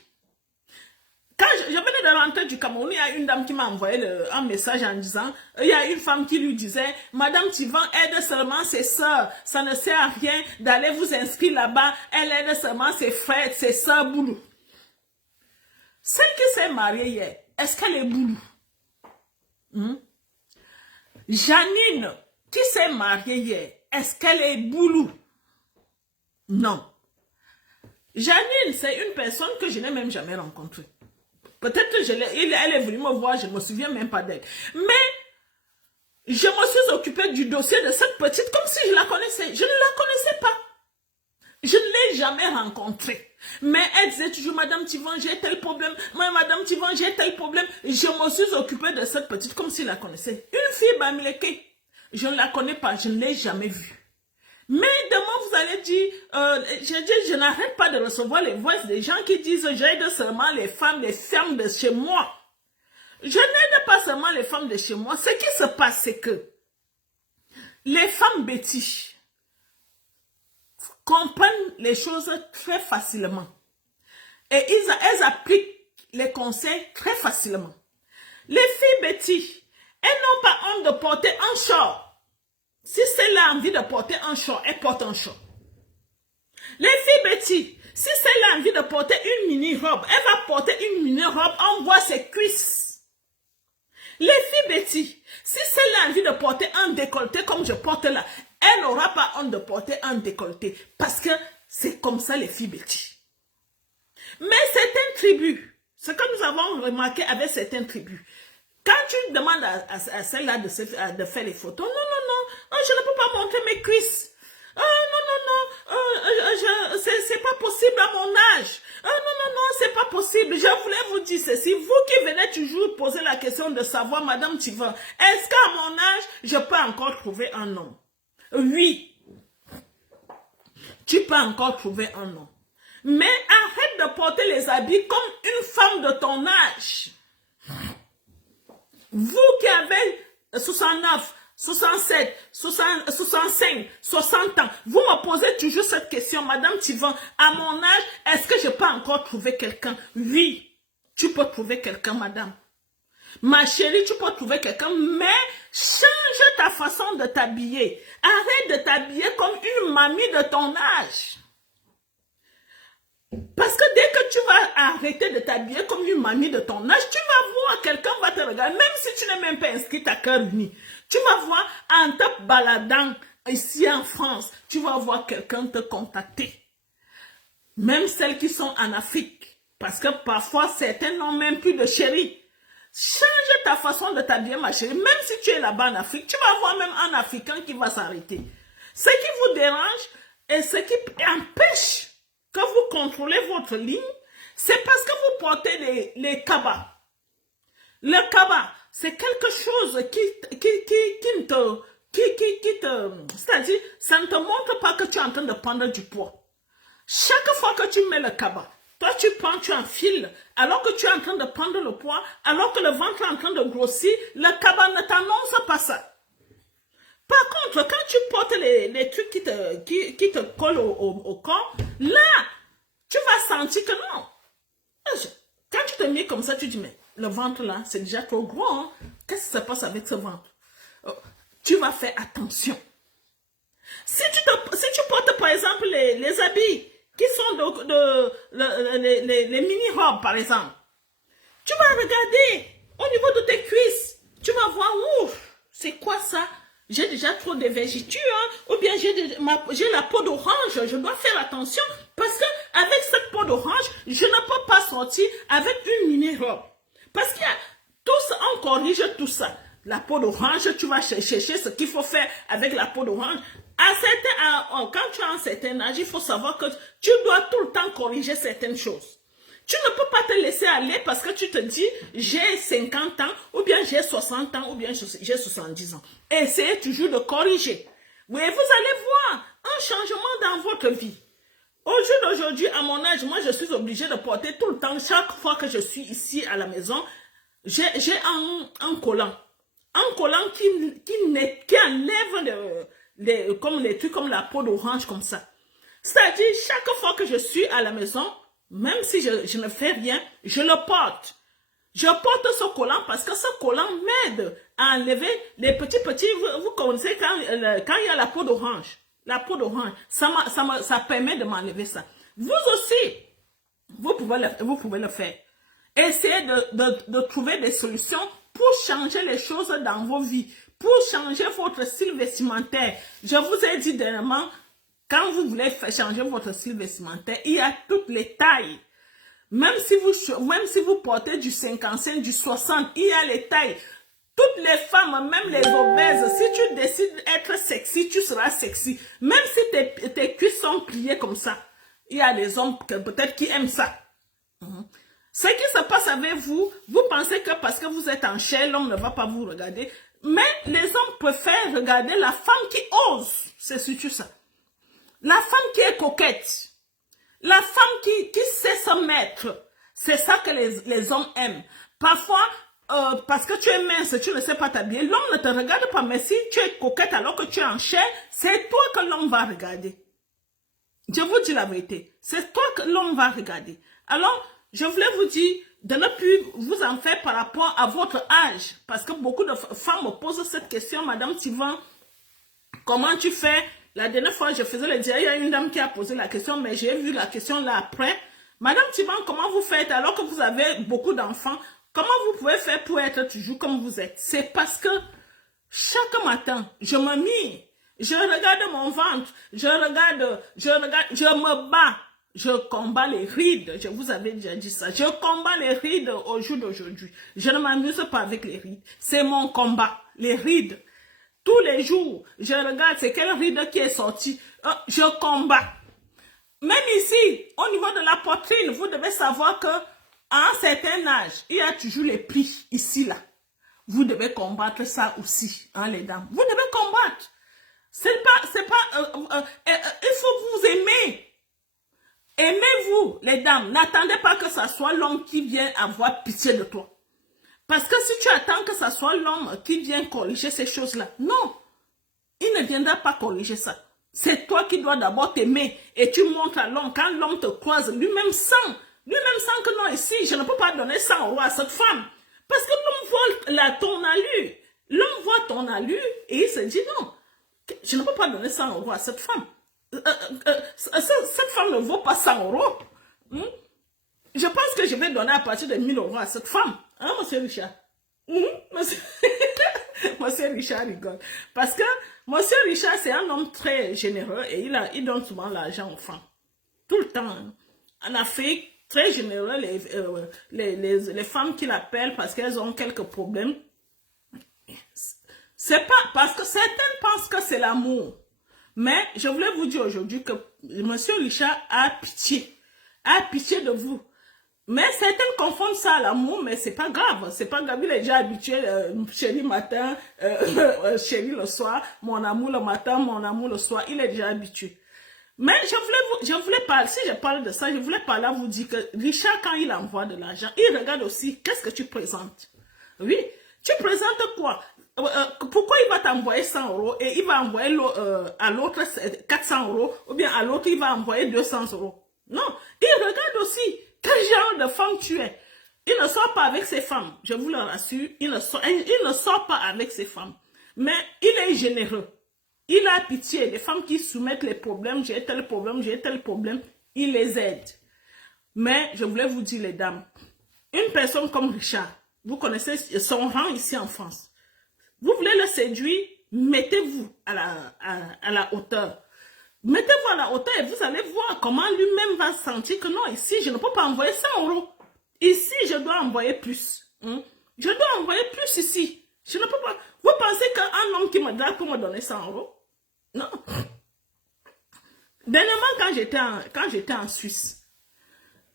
Quand je venais de rentrer du Cameroun, il y a une dame qui m'a envoyé un message en disant, il y a une femme qui lui disait, Madame Tivan aide seulement ses sœurs, ça ne sert à rien d'aller vous inscrire là-bas, elle aide seulement ses frères, ses sœurs boulou. Celle qui s'est mariée hier, est-ce qu'elle est boulou? Janine, qui s'est mariée hier, est-ce qu'elle est boulou? Non. Janine, c'est une personne que je n'ai même jamais rencontrée. Peut-être qu'elle est venue me voir, je ne me souviens même pas d'elle. Mais je me suis occupée du dossier de cette petite comme si je la connaissais. Je ne la connaissais pas. Je ne l'ai jamais rencontrée. Mais elle disait toujours, Madame Tivan, j'ai tel problème. Madame Tivan, j'ai tel problème. Je me suis occupée de cette petite comme si je la connaissais. Une fille Bamileke. Je ne la connais pas, je ne l'ai jamais vue. Mais demain, vous allez dire, je n'arrête pas de recevoir les voix des gens qui disent, j'aide seulement les femmes de chez moi. Je n'aide pas seulement les femmes de chez moi. Ce qui se passe, c'est que les femmes bêtises comprennent les choses très facilement. Et elles appliquent les conseils très facilement. Les filles bêtises, elles n'ont pas honte de porter un short. Si celle a envie de porter un short, elle porte un short. Les filles bêtises, si celle a envie de porter une mini-robe, elle va porter une mini-robe, on voit ses cuisses. Les filles bêtises, si celle a envie de porter un décolleté comme je porte là, elle n'aura pas honte de porter un décolleté. Parce que c'est comme ça les filles bêtises. Mais certaines tribus, ce que nous avons remarqué avec certaines tribus, quand tu demandes à celle-là de faire les photos, non, je ne peux pas montrer mes cuisses. Non, c'est pas possible à mon âge. Non, c'est pas possible. Je voulais vous dire ceci. Vous qui venez toujours poser la question de savoir, Madame Tivan, est-ce qu'à mon âge, je peux encore trouver un homme? Oui. Tu peux encore trouver un homme. Mais arrête de porter les habits comme une femme de ton âge. Vous qui avez 69, 67, 65, 60 ans, vous me posez toujours cette question, Madame Tivan, à mon âge, est-ce que je peux encore trouver quelqu'un? Oui, tu peux trouver quelqu'un, madame. Ma chérie, tu peux trouver quelqu'un, mais change ta façon de t'habiller. Arrête de t'habiller comme une mamie de ton âge. Parce que dès que tu vas arrêter de t'habiller comme une mamie de ton âge, tu vas voir, quelqu'un va te regarder, même si tu n'es même pas inscrite à Cœur Uni. Tu vas voir, en te baladant ici en France, tu vas voir quelqu'un te contacter. Même celles qui sont en Afrique. Parce que parfois, certains n'ont même plus de chérie. Change ta façon de t'habiller, ma chérie. Même si tu es là-bas en Afrique, tu vas voir même un Africain qui va s'arrêter. Ce qui vous dérange et ce qui empêche que vous contrôlez votre ligne, c'est parce que vous portez les cabas. Le cabas, c'est quelque chose c'est-à-dire, ça ne te montre pas que tu es en train de prendre du poids. Chaque fois que tu mets le cabas, toi tu prends, tu enfiles, alors que tu es en train de prendre le poids, alors que le ventre est en train de grossir, le cabas ne t'annonce pas ça. Par contre, quand tu portes les trucs qui te collent au corps, là, tu vas sentir que non. Quand tu te mets comme ça, tu dis, mais le ventre là, c'est déjà trop gros. Hein? Qu'est-ce qui se passe avec ce ventre? Tu vas faire attention. Si tu portes par exemple les habits qui sont les mini-robes par exemple, tu vas regarder au niveau de tes cuisses. Tu vas voir, ouf, c'est quoi ça? J'ai déjà trop de vergetures, hein, ou bien j'ai la peau d'orange, je dois faire attention parce que avec cette peau d'orange, je ne peux pas sortir avec une mini-robe. Parce qu'il y a tout ça, on corrige tout ça. La peau d'orange, tu vas chercher ce qu'il faut faire avec la peau d'orange. Quand tu as un certain âge, il faut savoir que tu dois tout le temps corriger certaines choses. Tu ne peux pas te laisser aller parce que tu te dis, j'ai 50 ans, ou bien j'ai 60 ans, ou bien j'ai 70 ans. Essayez toujours de corriger. Oui, vous allez voir un changement dans votre vie. Au jour d'aujourd'hui, à mon âge, moi, je suis obligée de porter tout le temps, chaque fois que je suis ici à la maison, j'ai un collant. Un collant qui enlève comme les trucs comme la peau d'orange, comme ça. C'est-à-dire, chaque fois que je suis à la maison, même si je ne fais rien, je le porte. Je porte ce collant parce que ce collant m'aide à enlever les petits, vous connaissez quand il y a la peau d'orange. La peau d'orange, ça permet de m'enlever ça. Vous aussi, vous pouvez le faire. Essayez de trouver des solutions pour changer les choses dans vos vies, pour changer votre style vestimentaire. Je vous ai dit dernièrement, quand vous voulez changer votre style vestimentaire, il y a toutes les tailles. Même si vous portez du 55, du 60, il y a les tailles. Toutes les femmes, même les obèses, si tu décides d'être sexy, tu seras sexy. Même si tes cuisses sont pliées comme ça, il y a des hommes peut-être qui aiment ça. Ce qui se passe avec vous, vous pensez que parce que vous êtes en chair, l'homme ne va pas vous regarder. Mais les hommes préfèrent regarder la femme qui ose. C'est surtout ça. La femme qui est coquette. La femme qui sait se mettre. C'est ça que les hommes aiment. Parfois, parce que tu es mince, tu ne sais pas t'habiller, l'homme ne te regarde pas. Mais si tu es coquette alors que tu es en chair, c'est toi que l'homme va regarder. Je vous dis la vérité. C'est toi que l'homme va regarder. Alors, je voulais vous dire de ne plus vous en faire par rapport à votre âge. Parce que beaucoup de femmes me posent cette question. Madame Tivan, comment tu fais? La dernière fois, je faisais le dialogue, il y a une dame qui a posé la question, mais j'ai vu la question là après. Madame Tivan, comment vous faites alors que vous avez beaucoup d'enfants? Comment vous pouvez faire pour être toujours comme vous êtes? C'est parce que chaque matin, je me mire, je regarde mon ventre, je me bats. Je combats les rides, je vous avais déjà dit ça. Je combats les rides au jour d'aujourd'hui. Je ne m'amuse pas avec les rides. C'est mon combat, les rides. Tous les jours, je regarde c'est quelle ride qui est sortie. Je combats. Même ici, au niveau de la poitrine, vous devez savoir que à un certain âge, il y a toujours les plis ici, là. Vous devez combattre ça aussi, hein, les dames. Vous devez combattre. Il faut vous aimer. Aimez-vous, les dames. N'attendez pas que ce soit l'homme qui vient avoir pitié de toi. Parce que si tu attends que ce soit l'homme qui vient corriger ces choses-là, non. Il ne viendra pas corriger ça. C'est toi qui dois d'abord t'aimer. Et tu montres à l'homme, quand l'homme te croise, lui-même sent que non, ici, je ne peux pas donner 100 € à cette femme. Parce que l'homme voit ton allure. L'homme voit ton allure et il se dit non, je ne peux pas donner 100 € à cette femme. Cette femme ne vaut pas 100 €. Je pense que je vais donner à partir de 1000 € à cette femme. Hein, monsieur Richard? Monsieur Richard rigole. Parce que monsieur Richard, c'est un homme très généreux et il donne souvent l'argent aux femmes. Tout le temps. En Afrique, très généreux, les femmes qui l'appellent parce qu'elles ont quelques problèmes. C'est pas parce que certaines pensent que c'est l'amour. Mais je voulais vous dire aujourd'hui que monsieur Richard a pitié de vous. Mais certains confondent ça à l'amour, mais c'est pas grave. C'est pas grave, il est déjà habitué, chérie matin, chérie le soir, mon amour le matin, mon amour le soir, il est déjà habitué. Mais je voulais parler, si je parle de ça, je voulais parler à vous dire que Richard, quand il envoie de l'argent, il regarde aussi qu'est-ce que tu présentes. Oui, tu présentes quoi? Pourquoi il va t'envoyer 100 € et il va envoyer à l'autre 400 € ou bien à l'autre il va envoyer 200 €? Non, il regarde aussi quel genre de femme tu es. Il ne sort pas avec ses femmes, je vous le rassure, il ne sort pas avec ses femmes. Mais il est généreux. Il a pitié des femmes qui soumettent les problèmes, j'ai tel problème, il les aide. Mais je voulais vous dire les dames, une personne comme Richard, vous connaissez son rang ici en France. Vous voulez le séduire, mettez-vous à la hauteur. Mettez-vous à la hauteur et vous allez voir comment lui-même va sentir que non, ici, je ne peux pas envoyer 100 €. Ici, je dois envoyer plus. Je dois envoyer plus ici. Je ne peux pas. Vous pensez qu'un homme qui me drague peut me donner 100 €? Non. Dernièrement, quand j'étais en Suisse,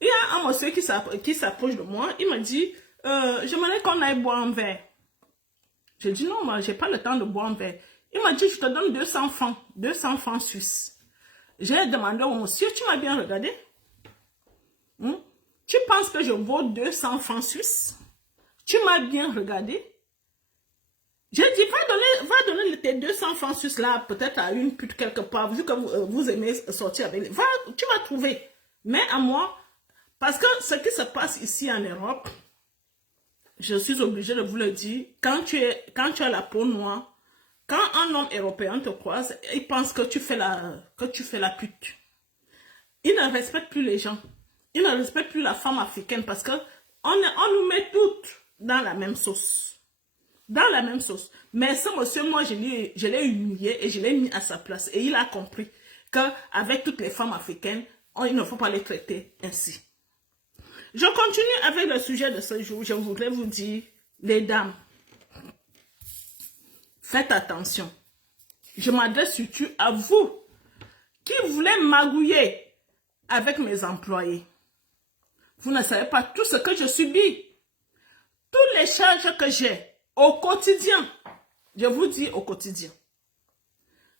il y a un monsieur qui s'approche de moi. Il me dit, j'aimerais qu'on aille boire un verre. Je dis non, moi, je n'ai pas le temps de boire un verre. Il m'a dit, je te donne 200 francs suisses. J'ai demandé au monsieur, tu m'as bien regardé? Tu penses que je vaux 200 francs suisses? Tu m'as bien regardé? J'ai dit, va donner tes 200 francs suisses là, peut-être à une pute quelque part, vu que vous aimez sortir avec les... Tu vas trouver. Mais à moi, parce que ce qui se passe ici en Europe, je suis obligée de vous le dire, quand tu as la peau noire, quand un homme européen te croise, il pense que tu fais la pute. Il ne respecte plus les gens. Il ne respecte plus la femme africaine parce que on nous met toutes dans la même sauce. Dans la même sauce. Mais ce monsieur, moi, je l'ai humilié et je l'ai mis à sa place. Et il a compris qu'avec toutes les femmes africaines, il ne faut pas les traiter ainsi. Je continue avec le sujet de ce jour. Je voudrais vous dire, les dames, faites attention. Je m'adresse surtout à vous qui voulez magouiller avec mes employés. Vous ne savez pas tout ce que je subis. Toutes les charges que j'ai au quotidien. Je vous dis au quotidien.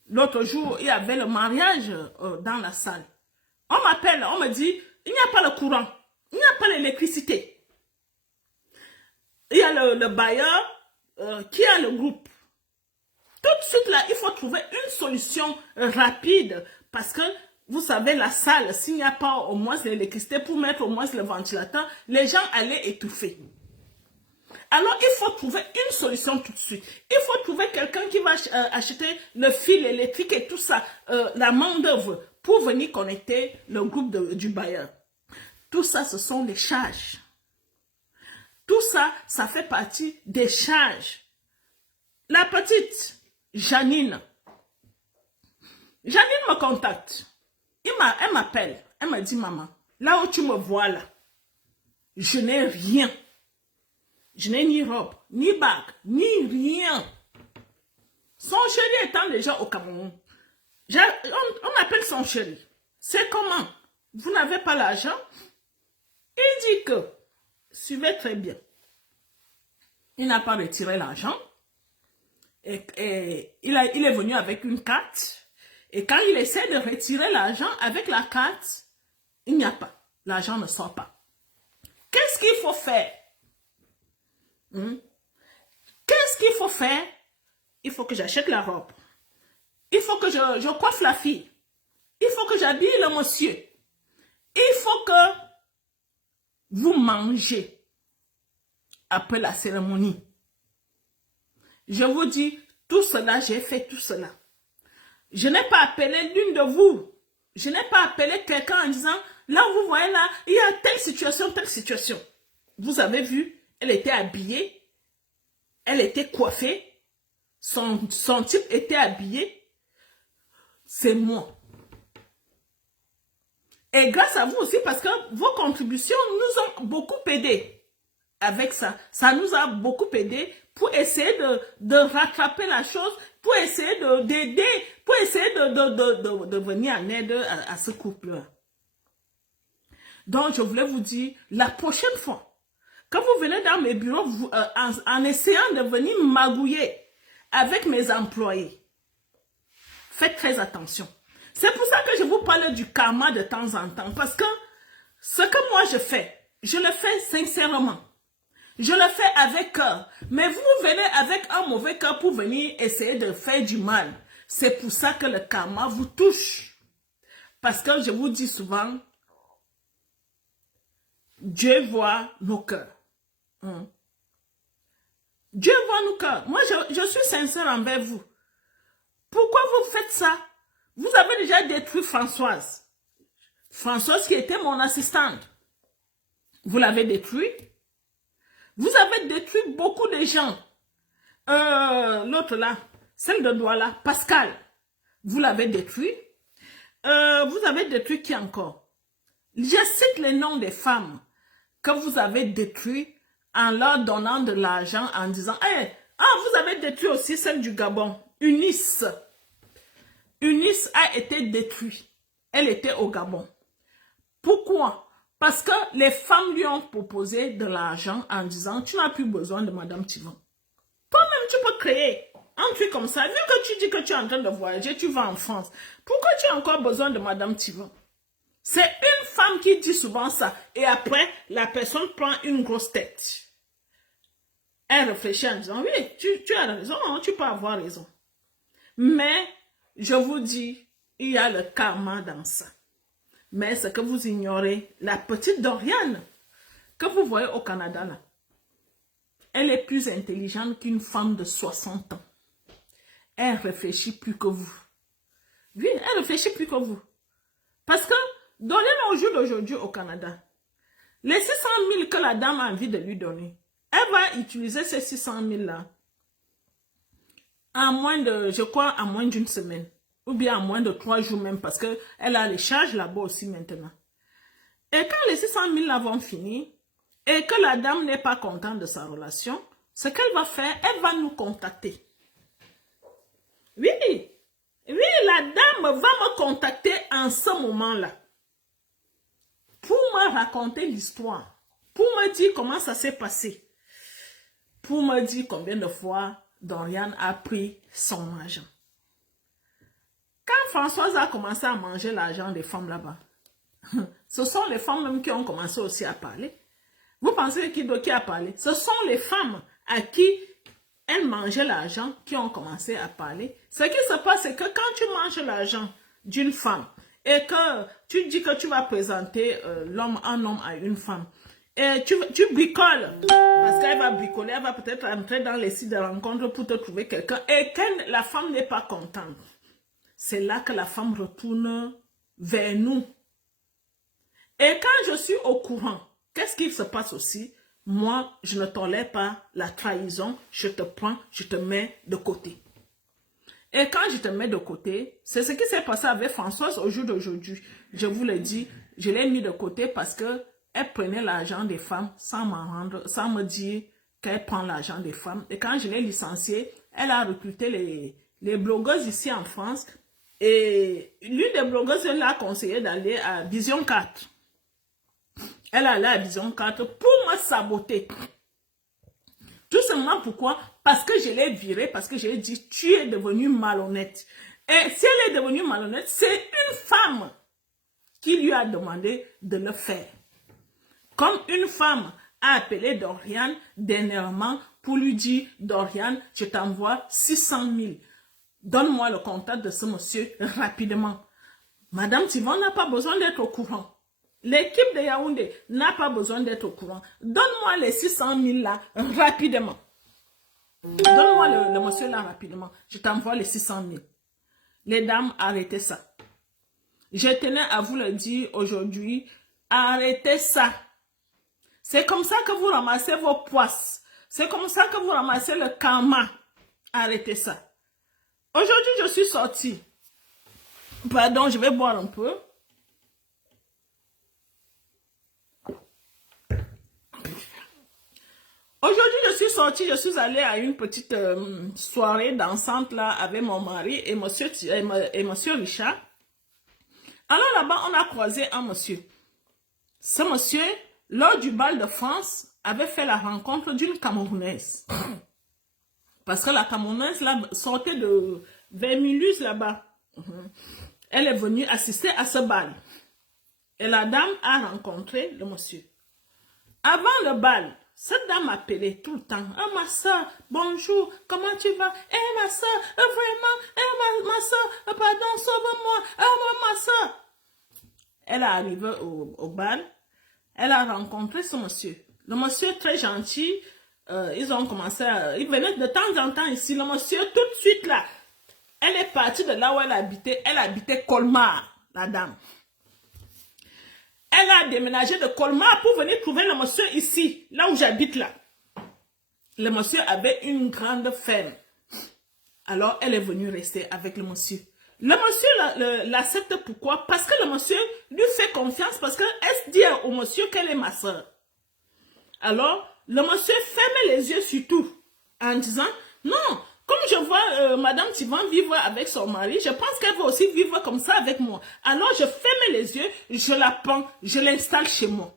L'autre jour, il y avait le mariage dans la salle. On m'appelle, on me dit, il n'y a pas le courant. Il n'y a pas l'électricité. Il y a le bailleur qui a le groupe. Tout de suite là, il faut trouver une solution rapide parce que vous savez, la salle, s'il n'y a pas au moins l'électricité pour mettre au moins le ventilateur, les gens allaient étouffer. Alors, il faut trouver une solution tout de suite. Il faut trouver quelqu'un qui va acheter le fil électrique et tout ça, la main d'œuvre pour venir connecter le groupe du bailleur. Tout ça, ce sont les charges. Tout ça, ça fait partie des charges. La petite Janine me contacte. Elle m'appelle. Elle me dit, maman, là où tu me vois là, je n'ai rien. Je n'ai ni robe, ni bague, ni rien. Son chéri étant déjà au Cameroun. On m'appelle son chéri. C'est comment? Vous n'avez pas l'argent? Il dit que, suivez très bien. Il n'a pas retiré l'argent. Et il est venu avec une carte. Et quand il essaie de retirer l'argent avec la carte, il n'y a pas. L'argent ne sort pas. Qu'est-ce qu'il faut faire? Qu'est-ce qu'il faut faire? Il faut que j'achète la robe. Il faut que je coiffe la fille. Il faut que j'habille le monsieur. Il faut que vous mangez après la cérémonie. Je vous dis, tout cela, j'ai fait tout cela. Je n'ai pas appelé l'une de vous. Je n'ai pas appelé quelqu'un en disant, là vous voyez là, il y a telle situation, telle situation. Vous avez vu, elle était habillée, elle était coiffée, son type était habillé. C'est moi. Et grâce à vous aussi, parce que vos contributions nous ont beaucoup aidé avec ça. Ça nous a beaucoup aidé pour essayer de rattraper la chose, pour essayer d'aider, pour essayer de venir en aide à ce couple-là. Donc, je voulais vous dire, la prochaine fois, quand vous venez dans mes bureaux, en essayant de venir magouiller avec mes employés, faites très attention. C'est pour ça que je vous parle du karma de temps en temps. Parce que ce que moi je le fais sincèrement. Je le fais avec cœur. Mais vous venez avec un mauvais cœur pour venir essayer de faire du mal. C'est pour ça que le karma vous touche. Parce que je vous dis souvent, Dieu voit nos cœurs. Dieu voit nos cœurs. Moi, je suis sincère envers vous. Pourquoi vous faites ça? Vous avez déjà détruit Françoise. Françoise qui était mon assistante. Vous l'avez détruit. Vous avez détruit beaucoup de gens. L'autre là, celle de Douala, Pascal, vous l'avez détruit. Vous avez détruit qui encore? Je cite les noms des femmes que vous avez détruites en leur donnant de l'argent en disant hey, vous avez détruit aussi celle du Gabon, Eunice. Eunice a été détruite. Elle était au Gabon. Pourquoi? Parce que les femmes lui ont proposé de l'argent en disant tu n'as plus besoin de Madame Tivan. Toi-même, tu peux créer un truc comme ça. Vu que tu dis que tu es en train de voyager, tu vas en France. Pourquoi tu as encore besoin de Madame Tivan? C'est une femme qui dit souvent ça. Et après, la personne prend une grosse tête. Elle réfléchit en disant, oui, tu as raison, hein, tu peux avoir raison. Mais, je vous dis, il y a le karma dans ça. Mais ce que vous ignorez, la petite Doriane, que vous voyez au Canada, là, elle est plus intelligente qu'une femme de 60 ans. Elle réfléchit plus que vous. Oui, elle réfléchit plus que vous. Parce que, Doriane, au jour d'aujourd'hui au Canada, les 600 000 que la dame a envie de lui donner, elle va utiliser ces 600 000 là en moins de, je crois, en moins d'une semaine. Ou bien en moins de 3 jours même, parce qu'elle a les charges là-bas aussi maintenant. Et quand les 600 000 là vont finir, et que la dame n'est pas contente de sa relation, ce qu'elle va faire, elle va nous contacter. Oui, la dame va me contacter en ce moment-là. Pour me raconter l'histoire. Pour me dire comment ça s'est passé. Pour me dire combien de fois Doriane a pris son argent. Quand Françoise a commencé à manger l'argent des femmes là-bas, ce sont les femmes même qui ont commencé aussi à parler. Vous pensez qui a parlé? Ce sont les femmes à qui elle mangeait l'argent qui ont commencé à parler. Ce qui se passe, c'est que quand tu manges l'argent d'une femme et que tu dis que tu vas présenter un homme à une femme, et tu bricoles, parce qu'elle va bricoler, elle va peut-être entrer dans les sites de rencontre pour te trouver quelqu'un, et que la femme n'est pas contente. C'est là que la femme retourne vers nous. Et quand je suis au courant, qu'est-ce qui se passe aussi? Moi, je ne tolère pas la trahison. Je te prends, je te mets de côté. Et quand je te mets de côté, c'est ce qui s'est passé avec Françoise au jour d'aujourd'hui. Je vous l'ai dit, je l'ai mis de côté parce que elle prenait l'argent des femmes sans sans me dire qu'elle prend l'argent des femmes. Et quand je l'ai licenciée, elle a recruté les blogueuses ici en France. Et l'une des blogueuses l'a conseillé d'aller à Vision 4. Elle allait à Vision 4 pour me saboter. Tout simplement pourquoi? Parce que je l'ai virée, parce que je lui ai dit, tu es devenue malhonnête. Et si elle est devenue malhonnête, c'est une femme qui lui a demandé de le faire. Comme une femme a appelé Doriane dernièrement pour lui dire, Doriane, je t'envoie 600 000. Donne-moi le contact de ce monsieur rapidement. Madame Tivon n'a pas besoin d'être au courant. L'équipe de Yaoundé n'a pas besoin d'être au courant. Donne-moi les 600 000 là rapidement. Donne-moi le monsieur là rapidement. Je t'envoie les 600 000. Les dames, arrêtez ça. Je tenais à vous le dire aujourd'hui. Arrêtez ça. C'est comme ça que vous ramassez vos poisses. C'est comme ça que vous ramassez le karma. Arrêtez ça. Aujourd'hui, je suis sortie. Pardon, je vais boire un peu. Aujourd'hui, je suis sortie, je suis allée à une petite soirée dansante là avec mon mari et monsieur Richard. Alors là-bas, on a croisé un monsieur. Ce monsieur, lors du bal de France, avait fait la rencontre d'une Camerounaise. Parce que la Camerounaise là, sortait de Vermilus là-bas. Elle est venue assister à ce bal. Et la dame a rencontré le monsieur. Avant le bal, cette dame appelait tout le temps. Oh ma soeur, bonjour, comment tu vas? Eh ma soeur, vraiment, ma soeur, pardon, sauve-moi. Oh ma soeur. Elle est arrivée au bal. Elle a rencontré ce monsieur. Le monsieur très gentil. Ils ont commencé à... Ils venaient de temps en temps ici. Le monsieur, tout de suite là, elle est partie de là où elle habitait. Elle habitait Colmar, la dame. Elle a déménagé de Colmar pour venir trouver le monsieur ici, là où j'habite là. Le monsieur avait une grande ferme Alors, elle est venue rester avec le monsieur. Le monsieur l'accepte pourquoi? Parce que le monsieur lui fait confiance, parce qu'elle dit au monsieur qu'elle est ma soeur. Alors, le monsieur ferme les yeux sur tout, en disant, non, comme je vois Madame Tivan vivre avec son mari, je pense qu'elle va aussi vivre comme ça avec moi. Alors, je ferme les yeux, je la prends, je l'installe chez moi.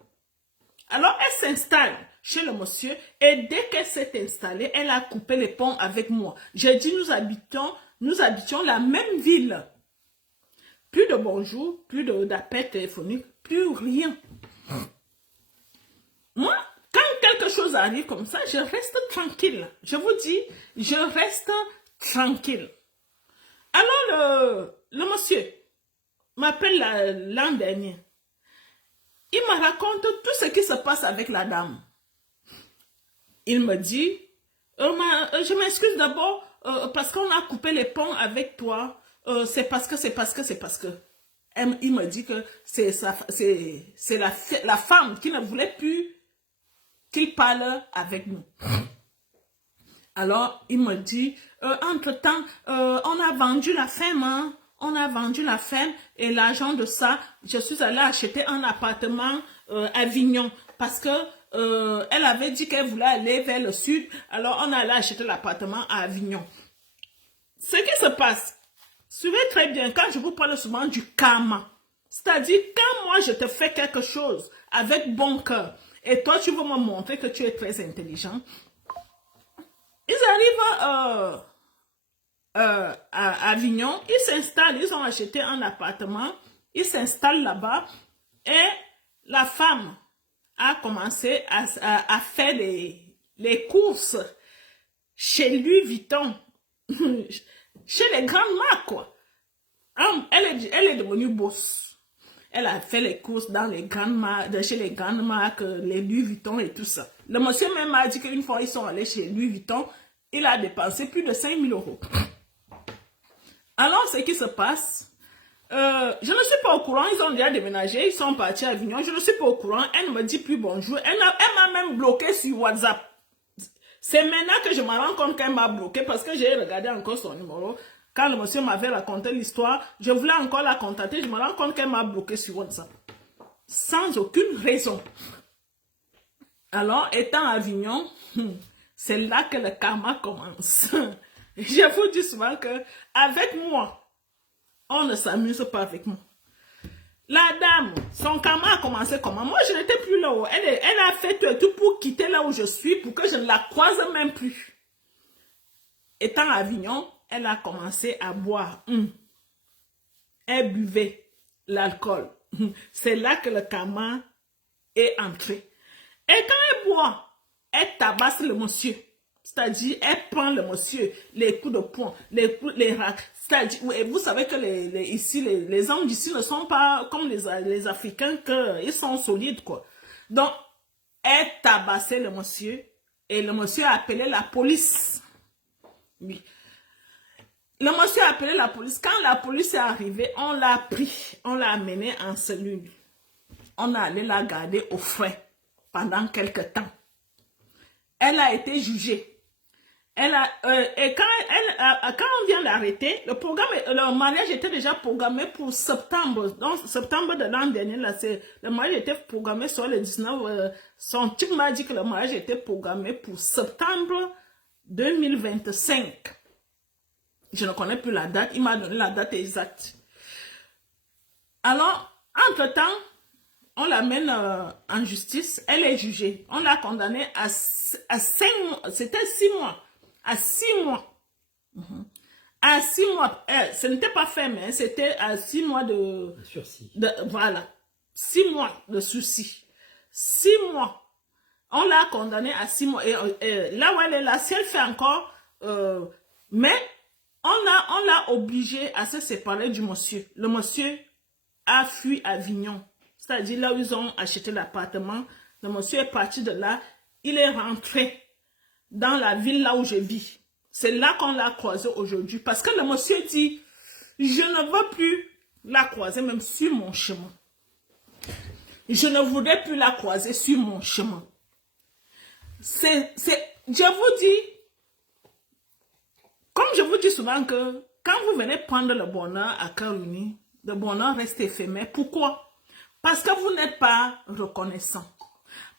Alors, elle s'installe chez le monsieur et dès qu'elle s'est installée, elle a coupé les ponts avec moi. J'ai dit, nous habitions la même ville. Plus de bonjour, plus d'appels téléphoniques, plus rien. Moi, quand quelque chose arrive comme ça, je reste tranquille. Je vous dis, je reste tranquille. Alors, le monsieur m'appelle l'an dernier. Il me raconte tout ce qui se passe avec la dame. Il me dit, je m'excuse d'abord parce qu'on a coupé les ponts avec toi. C'est parce que. Il me dit que c'est la femme qui ne voulait plus qu'il parle avec nous. Alors, il me dit, entre-temps, on a vendu la ferme, hein? On a vendu la ferme et l'argent de ça, je suis allée acheter un appartement à Avignon parce que elle avait dit qu'elle voulait aller vers le sud, alors on allait acheter l'appartement à Avignon. Ce qui se passe, suivez très bien, quand je vous parle souvent du karma, c'est-à-dire quand moi je te fais quelque chose avec bon cœur et toi tu veux me montrer que tu es très intelligent, ils arrivent à Avignon, ils s'installent, ils ont acheté un appartement, ils s'installent là-bas et la femme a commencé à faire les courses chez Louis Vuitton, chez les grandes marques, quoi. Elle est devenue boss. Elle a fait les courses dans les grandes marques, chez les grandes marques, les Louis Vuitton et tout ça. Le monsieur même a dit qu'une fois ils sont allés chez Louis Vuitton, il a dépensé plus de 5 000 €. Alors, ce qui se passe, je ne suis pas au courant, ils ont déjà déménagé, ils sont partis à Avignon, je ne suis pas au courant, elle ne me dit plus bonjour, elle m'a même bloqué sur WhatsApp. C'est maintenant que je me rends compte qu'elle m'a bloqué parce que j'ai regardé encore son numéro. Quand le monsieur m'avait raconté l'histoire, je voulais encore la contacter, je me rends compte qu'elle m'a bloqué sur WhatsApp. Sans aucune raison. Alors, étant à Avignon, c'est là que le karma commence. Je vous dis souvent que avec moi, on ne s'amuse pas avec moi. La dame, son karma a commencé comment? Moi, je n'étais plus là-haut. Elle a fait tout pour quitter là où je suis, pour que je ne la croise même plus. Étant à Avignon, elle a commencé à boire. Elle buvait l'alcool. C'est là que le karma est entré. Et quand elle boit, elle tabasse le monsieur. C'est-à-dire, elle prend le monsieur, les coups de poing, les racks. C'est-à-dire, vous savez que les hommes d'ici ne sont pas comme les Africains, ils sont solides, quoi. Donc, elle tabassait le monsieur et le monsieur a appelé la police. Oui. Le monsieur a appelé la police. Quand la police est arrivée, on l'a pris, on l'a amené en cellule. On a allé la garder au frais pendant quelques temps. Elle a été jugée. Et quand on vient l'arrêter, le mariage était déjà programmé pour septembre. Donc, septembre de l'an dernier, là, le mariage était programmé sur le 19. Son type m'a dit que le mariage était programmé pour septembre 2025. Je ne connais plus la date. Il m'a donné la date exacte. Alors, entre-temps, on l'amène en justice. Elle est jugée. On l'a condamnée à 5 mois. C'était 6 mois. À 6 mois. À 6 mois. Ce n'était pas ferme, hein, c'était à 6 mois de sursis. Voilà. 6 mois de sursis. 6 mois. On l'a condamnée à 6 mois. Et là où elle est là, si elle fait encore... mais on l'a obligée à se séparer du monsieur. Le monsieur a fui Avignon. C'est-à-dire là où ils ont acheté l'appartement. Le monsieur est parti de là. Il est rentré dans la ville là où je vis. C'est là qu'on l'a croisé aujourd'hui. Parce que le monsieur dit, je ne veux plus la croiser même sur mon chemin. Je ne voudrais plus la croiser sur mon chemin. Je vous dis, Comme je vous dis souvent que quand vous venez prendre le bonheur à cœur uni, le bonheur reste éphémère. Pourquoi? Parce que vous n'êtes pas reconnaissant.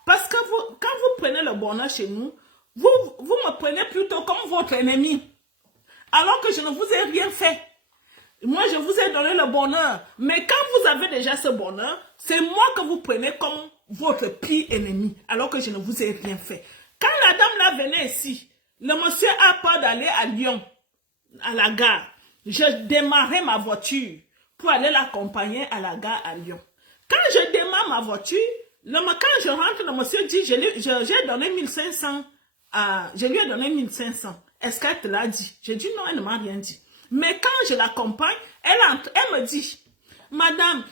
Parce que quand vous prenez le bonheur chez nous, vous me prenez plutôt comme votre ennemi. Alors que je ne vous ai rien fait. Moi, je vous ai donné le bonheur. Mais quand vous avez déjà ce bonheur, c'est moi que vous prenez comme votre pire ennemi. Alors que je ne vous ai rien fait. Quand la dame là venait ici, le monsieur a peur d'aller à Lyon, à la gare. Je démarrais ma voiture pour aller l'accompagner à la gare à Lyon. Quand je démarre ma voiture, quand je rentre, le monsieur dit, j'ai donné 1500. Je lui ai donné 1500. Est-ce qu'elle te l'a dit? J'ai dit non, elle ne m'a rien dit. Mais quand je l'accompagne, elle me dit, madame,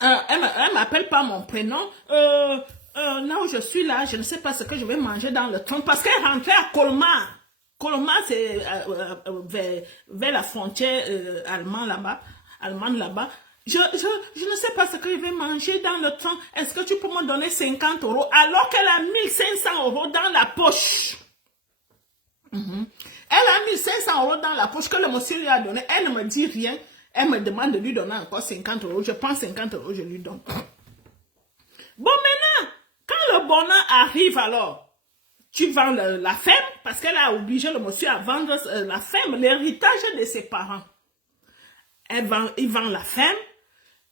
elle m'appelle pas mon prénom, là où je suis là, je ne sais pas ce que je vais manger dans le train, parce qu'elle rentrait à Colmar. Colmar, c'est vers la frontière allemande là-bas. Je ne sais pas ce que je vais manger dans le train. Est-ce que tu peux me donner 50 € alors qu'elle a 1500 € dans la poche? Elle a 1500 € dans la poche que le monsieur lui a donné. Elle ne me dit rien. Elle me demande de lui donner encore 50 €. Je prends 50 €, je lui donne. Bon, maintenant, quand le bonheur arrive alors, tu vends la ferme, parce qu'elle a obligé le monsieur à vendre la ferme, l'héritage de ses parents. Ils vendent la ferme,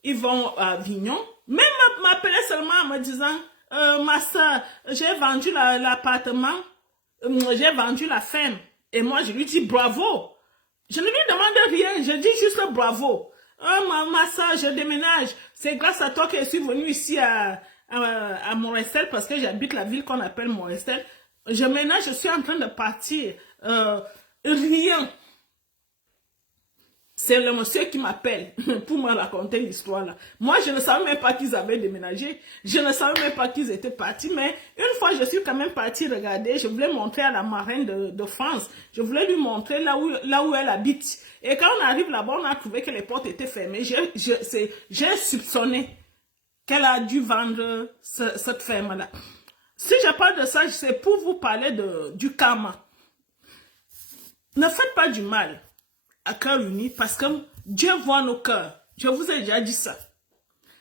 ils vont à Avignon, même m'appeler seulement en me disant, ma soeur, j'ai vendu l'appartement, j'ai vendu la ferme. Et moi, je lui dis bravo. Je ne lui demande rien, je dis juste bravo. Ma soeur, je déménage. C'est grâce à toi que je suis venue ici à Montrestel, parce que j'habite la ville qu'on appelle Montrestel. Maintenant, je suis en train de partir. Rien. C'est le monsieur qui m'appelle pour me raconter l'histoire là. Moi, je ne savais même pas qu'ils avaient déménagé. Je ne savais même pas qu'ils étaient partis. Mais une fois, je suis quand même partie regarder. Je voulais montrer à la marraine de France. Je voulais lui montrer là où elle habite. Et quand on arrive là-bas, on a trouvé que les portes étaient fermées. J'ai soupçonné qu'elle a dû vendre cette ferme-là. Si je parle de ça, c'est pour vous parler du karma. Ne faites pas du mal à cœur uni, parce que Dieu voit nos cœurs. Je vous ai déjà dit ça.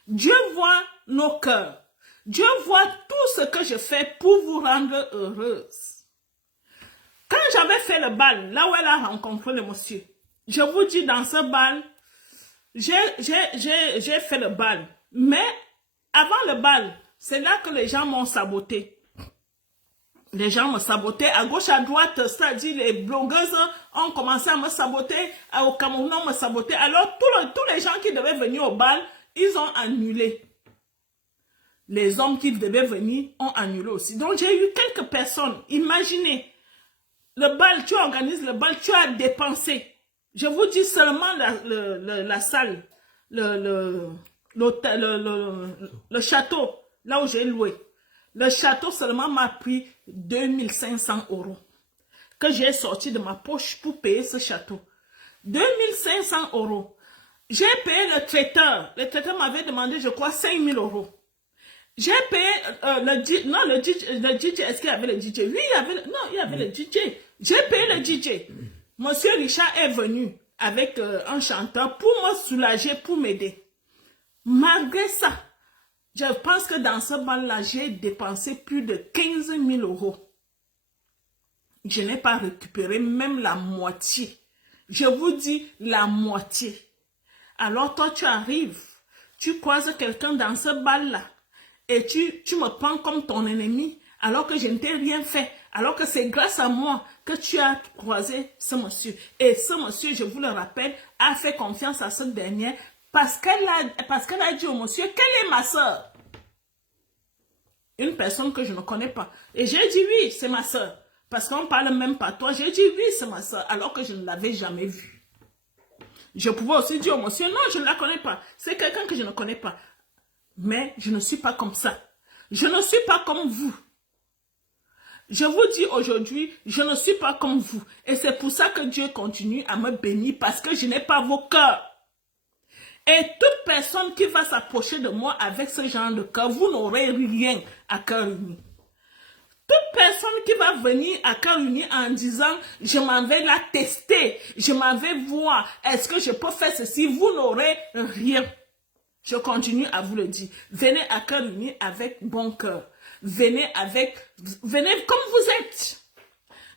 Dieu voit nos cœurs. Dieu voit tout ce que je fais pour vous rendre heureuse. Quand j'avais fait le bal, là où elle a rencontré le monsieur, je vous dis, dans ce bal, j'ai fait le bal. Mais avant le bal, c'est là que les gens m'ont saboté. Les gens me sabotaient à gauche, à droite, c'est-à-dire les blogueuses ont commencé à me saboter, au Cameroun on me sabotait. Alors tous les gens qui devaient venir au bal, ils ont annulé. Les hommes qui devaient venir ont annulé aussi. Donc j'ai eu quelques personnes, imaginez, le bal, tu organises le bal, tu as dépensé. Je vous dis seulement la salle, le château, là où j'ai loué. Le château seulement m'a pris 2500 € que j'ai sorti de ma poche pour payer ce château. 2500 €. J'ai payé le traiteur. Le traiteur m'avait demandé, je crois, 5000 €. J'ai payé le DJ. Est-ce qu'il y avait le DJ? Oui, il y avait le DJ. J'ai payé le DJ. Monsieur Richard est venu avec un chanteur pour me soulager, pour m'aider. Malgré ça, je pense que dans ce bal-là, j'ai dépensé plus de 15 000 €. Je n'ai pas récupéré même la moitié. Je vous dis la moitié. Alors toi, tu arrives, tu croises quelqu'un dans ce bal-là et tu me prends comme ton ennemi alors que je ne t'ai rien fait. Alors que c'est grâce à moi que tu as croisé ce monsieur. Et ce monsieur, je vous le rappelle, a fait confiance à cette dernière parce qu'elle a dit au monsieur, quelle est ma soeur? Une personne que je ne connais pas. Et j'ai dit oui, c'est ma soeur. Parce qu'on ne parle même pas toi. J'ai dit oui, c'est ma soeur, alors que je ne l'avais jamais vue. Je pouvais aussi dire au monsieur, non, je ne la connais pas. C'est quelqu'un que je ne connais pas. Mais je ne suis pas comme ça. Je ne suis pas comme vous. Je vous dis aujourd'hui, je ne suis pas comme vous. Et c'est pour ça que Dieu continue à me bénir, parce que je n'ai pas vos cœurs. Et toute personne qui va s'approcher de moi avec ce genre de cœur, vous n'aurez rien à cœur uni. Toute personne qui va venir à Karuni en disant « Je m'en vais la tester, je m'en vais voir, est-ce que je peux faire ceci ?» Vous n'aurez rien. Je continue à vous le dire. Venez à Karuni avec bon cœur. Venez comme vous êtes.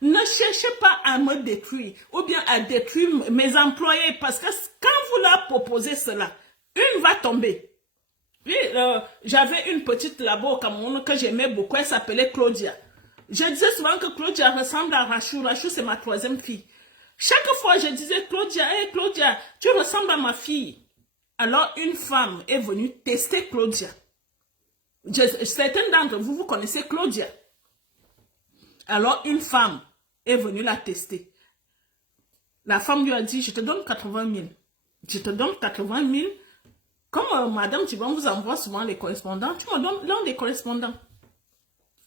Ne cherchez pas à me détruire ou bien à détruire mes employés parce que quand vous leur proposez cela, une va tomber. Oui, j'avais une petite là-bas au Cameroun que j'aimais beaucoup, elle s'appelait Claudia. Je disais souvent que Claudia ressemble à Rachou. Rachou, c'est ma troisième fille. Chaque fois, je disais, Claudia, hey, Claudia, tu ressembles à ma fille. Alors, une femme est venue tester Claudia. Certains d'entre vous, vous connaissez Claudia. Alors, une femme est venue la tester. La femme lui a dit, je te donne 80 000. Je te donne 80 000. Comme Madame Thibon vous envoie souvent les correspondants, tu me donnes l'un des correspondants.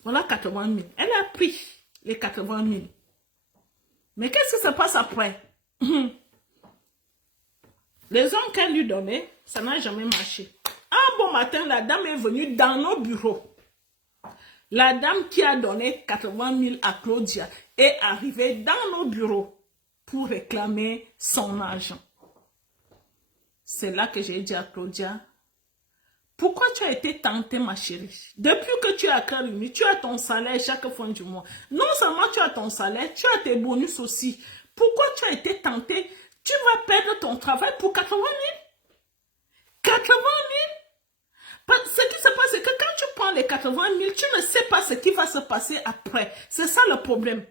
Voilà 80 000. Elle a pris les 80 000. Mais qu'est-ce qui se passe après? Les hommes qu'elle lui donnait, ça n'a jamais marché. Un bon matin, la dame est venue dans nos bureaux. La dame qui a donné 80 000 à Claudia est arrivée dans nos bureaux pour réclamer son argent. C'est là que j'ai dit à Claudia, pourquoi tu as été tentée, ma chérie? Depuis que tu es à Karuni, tu as ton salaire chaque fin du mois. Non seulement tu as ton salaire, tu as tes bonus aussi. Pourquoi tu as été tentée? Tu vas perdre ton travail pour 80 000? 80 000? Ce qui se passe, c'est que quand tu prends les 80 000, tu ne sais pas ce qui va se passer après. C'est ça le problème.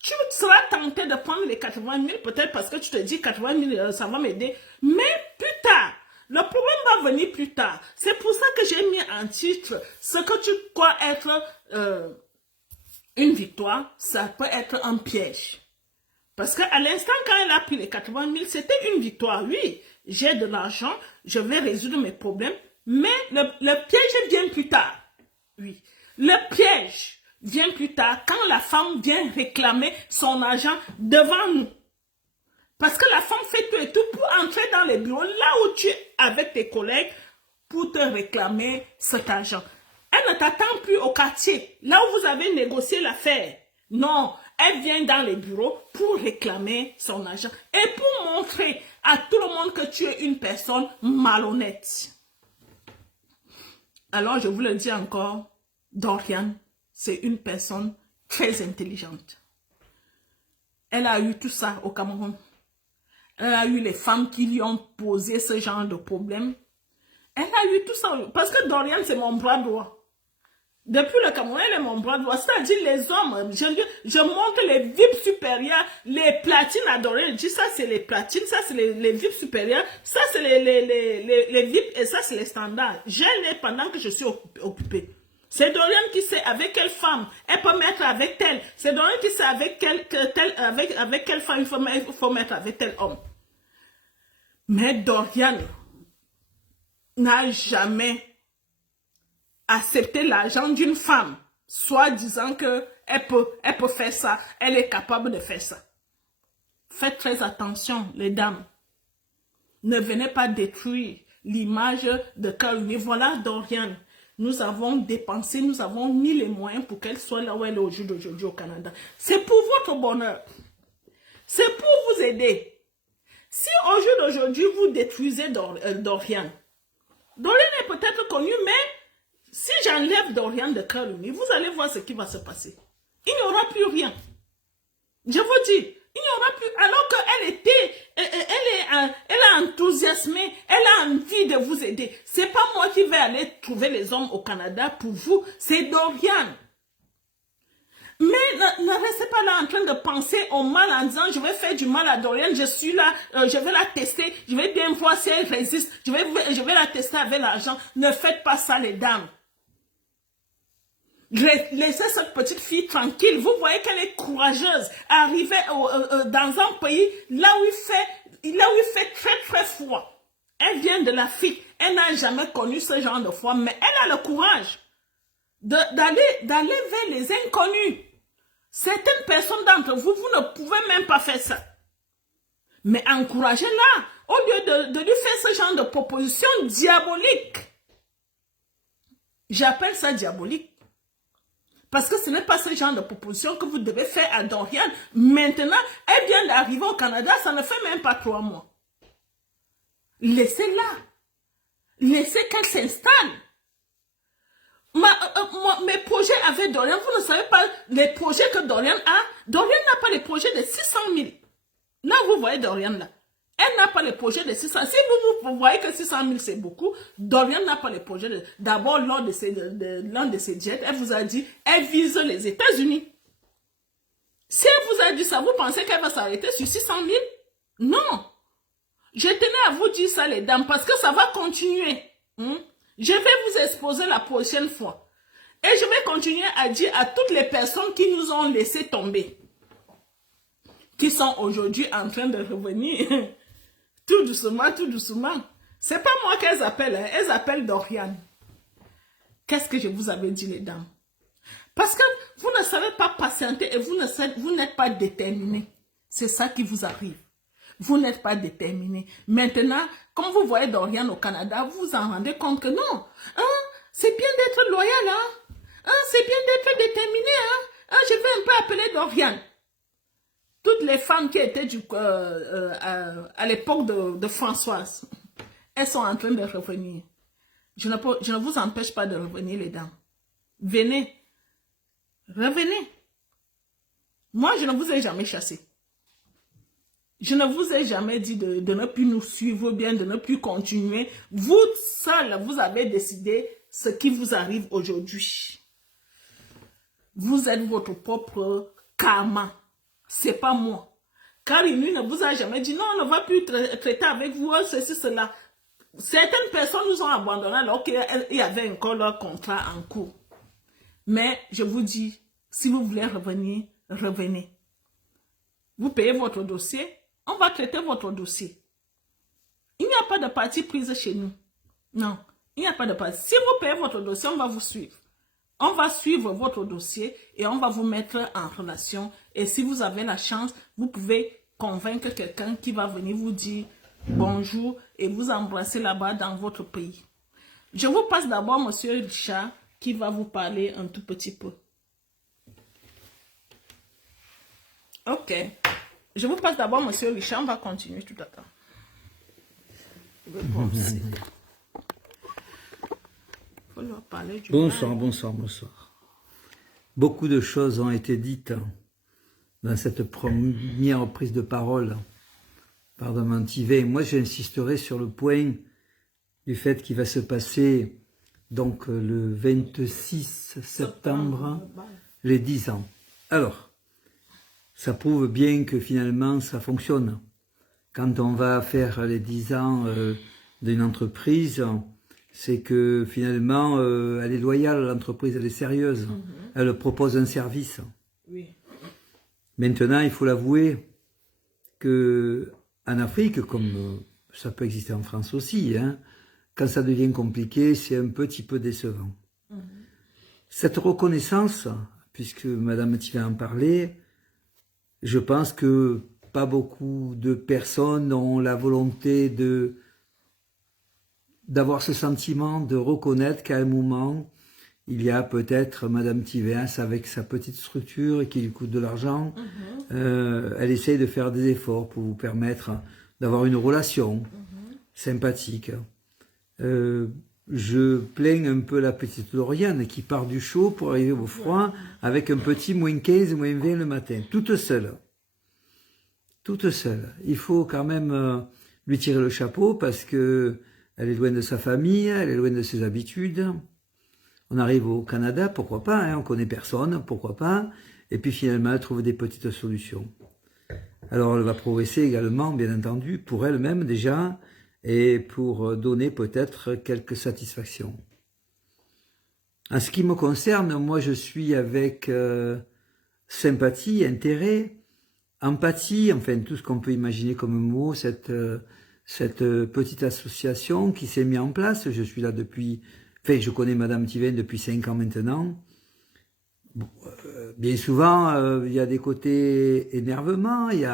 Tu seras tenté de prendre les 80 000, peut-être parce que tu te dis 80 000, ça va m'aider. Mais plus tard, le problème va venir plus tard. C'est pour ça que j'ai mis en titre ce que tu crois être une victoire, ça peut être un piège. Parce qu'à l'instant, quand elle a pris les 80 000, c'était une victoire. Oui, j'ai de l'argent, je vais résoudre mes problèmes. Mais le piège vient plus tard. Oui, le piège vient plus tard quand la femme vient réclamer son argent devant nous. Parce que la femme fait tout et tout pour entrer dans les bureaux, là où tu es avec tes collègues, pour te réclamer cet argent. Elle ne t'attend plus au quartier, là où vous avez négocié l'affaire. Non, elle vient dans les bureaux pour réclamer son argent et pour montrer à tout le monde que tu es une personne malhonnête. Alors, je vous le dis encore, Dorian, c'est une personne très intelligente. Elle a eu tout ça au Cameroun. Elle a eu les femmes qui lui ont posé ce genre de problème. Elle a eu tout ça. Parce que Dorian, c'est mon bras droit. Depuis le Cameroun, elle est mon bras droit. C'est-à-dire les hommes, je montre les VIP supérieurs, les platines à Dorian. Je dis ça, c'est les platines, ça, c'est les VIP supérieurs, ça, c'est les VIP et ça, c'est les standards. Je l'ai pendant que je suis occupée. C'est Dorian qui sait avec quelle femme elle peut mettre avec telle. C'est Dorian qui sait avec quelle femme il faut mettre avec tel homme. Mais Dorian n'a jamais accepté l'argent d'une femme, soit disant qu'elle peut faire ça, elle est capable de faire ça. Faites très attention, les dames. Ne venez pas détruire l'image de Karuni. Voilà Dorian. Nous avons dépensé, nous avons mis les moyens pour qu'elle soit là où elle est au jour d'aujourd'hui au Canada. C'est pour votre bonheur. C'est pour vous aider. Si au jour d'aujourd'hui, vous détruisez Dorian, Dorian est peut-être connu, mais si j'enlève Dorian de Karuni, vous allez voir ce qui va se passer. Il n'y aura plus rien. Je vous dis, il n'y aura plus, alors elle a enthousiasmé, elle a envie de vous aider. C'est pas moi qui vais aller trouver les hommes au Canada pour vous, c'est Dorian. Mais ne restez pas là en train de penser au mal en disant je vais faire du mal à Dorian, je suis là, je vais la tester, je vais bien voir si elle résiste, je vais la tester avec l'argent. Ne faites pas ça les dames. Laissez cette petite fille tranquille. Vous voyez qu'elle est courageuse. Arriver dans un pays là où il fait très très froid. Elle vient de l'Afrique. Elle n'a jamais connu ce genre de froid. Mais elle a le courage d'aller vers les inconnus. Certaines personnes d'entre vous, vous ne pouvez même pas faire ça. Mais encouragez-la. Au lieu de lui faire ce genre de proposition diabolique. J'appelle ça diabolique. Parce que ce n'est pas ce genre de proposition que vous devez faire à Doriane. Maintenant, elle vient d'arriver au Canada, ça ne fait même pas 3 mois. Laissez-la. Laissez qu'elle s'installe. Mes projets avec Dorian, vous ne savez pas les projets que Dorian a. Dorian n'a pas les projets de 600 000. Là, vous voyez Dorian là. Elle n'a pas les projets de 600 000. Si vous voyez que 600 000 c'est beaucoup, Dorian n'a pas les projets de... D'abord, lors de l'un de ses jets, elle vous a dit, elle vise les États-Unis. Si elle vous a dit ça, vous pensez qu'elle va s'arrêter sur 600 000? Non. Je tenais à vous dire ça, les dames, parce que ça va continuer. Je vais vous exposer la prochaine fois. Et je vais continuer à dire à toutes les personnes qui nous ont laissé tomber, qui sont aujourd'hui en train de revenir, tout doucement, tout doucement. C'est pas moi qu'elles appellent, hein. Elles appellent Doriane. Qu'est-ce que je vous avais dit, les dames? Parce que vous ne savez pas patienter et vous n'êtes pas déterminés. C'est ça qui vous arrive. Vous n'êtes pas déterminé. Maintenant, comme vous voyez Dorian au Canada, vous vous en rendez compte que non. Hein, c'est bien d'être loyal. Hein, c'est bien d'être déterminé. Je vais un peu appeler Dorian. Toutes les femmes qui étaient à l'époque de Françoise, elles sont en train de revenir. Je ne vous empêche pas de revenir, les dames. Venez. Revenez. Moi, je ne vous ai jamais chassé. Je ne vous ai jamais dit de ne plus nous suivre bien, de ne plus continuer. Vous seul, vous avez décidé ce qui vous arrive aujourd'hui. Vous êtes votre propre karma. C'est pas moi. Car il ne vous a jamais dit non, on ne va plus traiter avec vous, ceci, cela. Certaines personnes nous ont abandonnés alors qu'il y avait encore leur contrat en cours. Mais je vous dis, si vous voulez revenir, revenez. Vous payez votre dossier. On va traiter votre dossier. Il n'y a pas de partie prise chez nous. Non, il n'y a pas de partie. Si vous payez votre dossier, on va vous suivre. On va suivre votre dossier et on va vous mettre en relation. Et si vous avez la chance, vous pouvez convaincre quelqu'un qui va venir vous dire bonjour et vous embrasser là-bas dans votre pays. Je vous passe d'abord M. Richard qui va vous parler un tout petit peu. Ok. Je vous passe d'abord, M. Richard, on va continuer tout à l'heure. Bonsoir, bonsoir, bonsoir. Beaucoup de choses ont été dites dans cette première prise de parole par Mme Thivet. Moi, j'insisterai sur le point du fait qu'il va se passer donc le 26 septembre, les 10 ans. Alors, ça prouve bien que finalement ça fonctionne. Quand on va faire les 10 ans d'une entreprise, c'est que finalement elle est loyale, l'entreprise elle est sérieuse, elle propose un service. Oui. Maintenant, il faut l'avouer que en Afrique, comme ça peut exister en France aussi, hein, quand ça devient compliqué, c'est un petit peu décevant. Cette reconnaissance, puisque Mme Thivet en parlait, je pense que pas beaucoup de personnes ont la volonté d'avoir ce sentiment de reconnaître qu'à un moment, il y a peut-être Mme Thivet avec sa petite structure et qui lui coûte de l'argent. Elle essaye de faire des efforts pour vous permettre d'avoir une relation sympathique. Je plains un peu la petite Lauriane qui part du chaud pour arriver au froid avec un petit moins 15, moins 20 le matin, toute seule. Toute seule. Il faut quand même lui tirer le chapeau parce que elle est loin de sa famille, elle est loin de ses habitudes. On arrive au Canada, pourquoi pas, hein, on connaît personne, pourquoi pas. Et puis finalement, elle trouve des petites solutions. Alors elle va progresser également, bien entendu, pour elle-même déjà, et pour donner peut-être quelques satisfactions. En ce qui me concerne, moi je suis avec sympathie, intérêt, empathie, enfin tout ce qu'on peut imaginer comme mot, cette petite association qui s'est mise en place. Je suis là depuis, enfin je connais Mme Thivet depuis 5 ans maintenant. Bon, bien souvent, il y a des côtés énervement, il y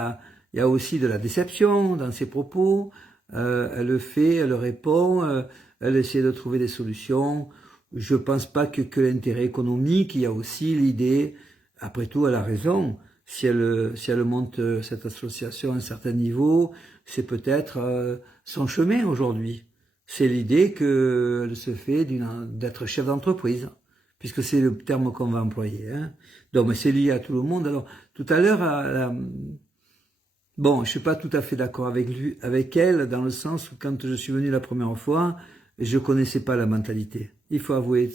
a aussi de la déception dans ses propos. Elle le fait, elle répond, elle essaie de trouver des solutions. je pense pas que l'intérêt économique, il y a aussi l'idée, après tout, elle a raison, si elle monte cette association à un certain niveau, c'est peut-être son chemin aujourd'hui. C'est l'idée qu'elle se fait d'être chef d'entreprise, puisque c'est le terme qu'on va employer. Hein. Donc, mais c'est lié à tout le monde. Alors, tout à l'heure, bon, je suis pas tout à fait d'accord avec elle, dans le sens où quand je suis venu la première fois, je connaissais pas la mentalité. Il faut avouer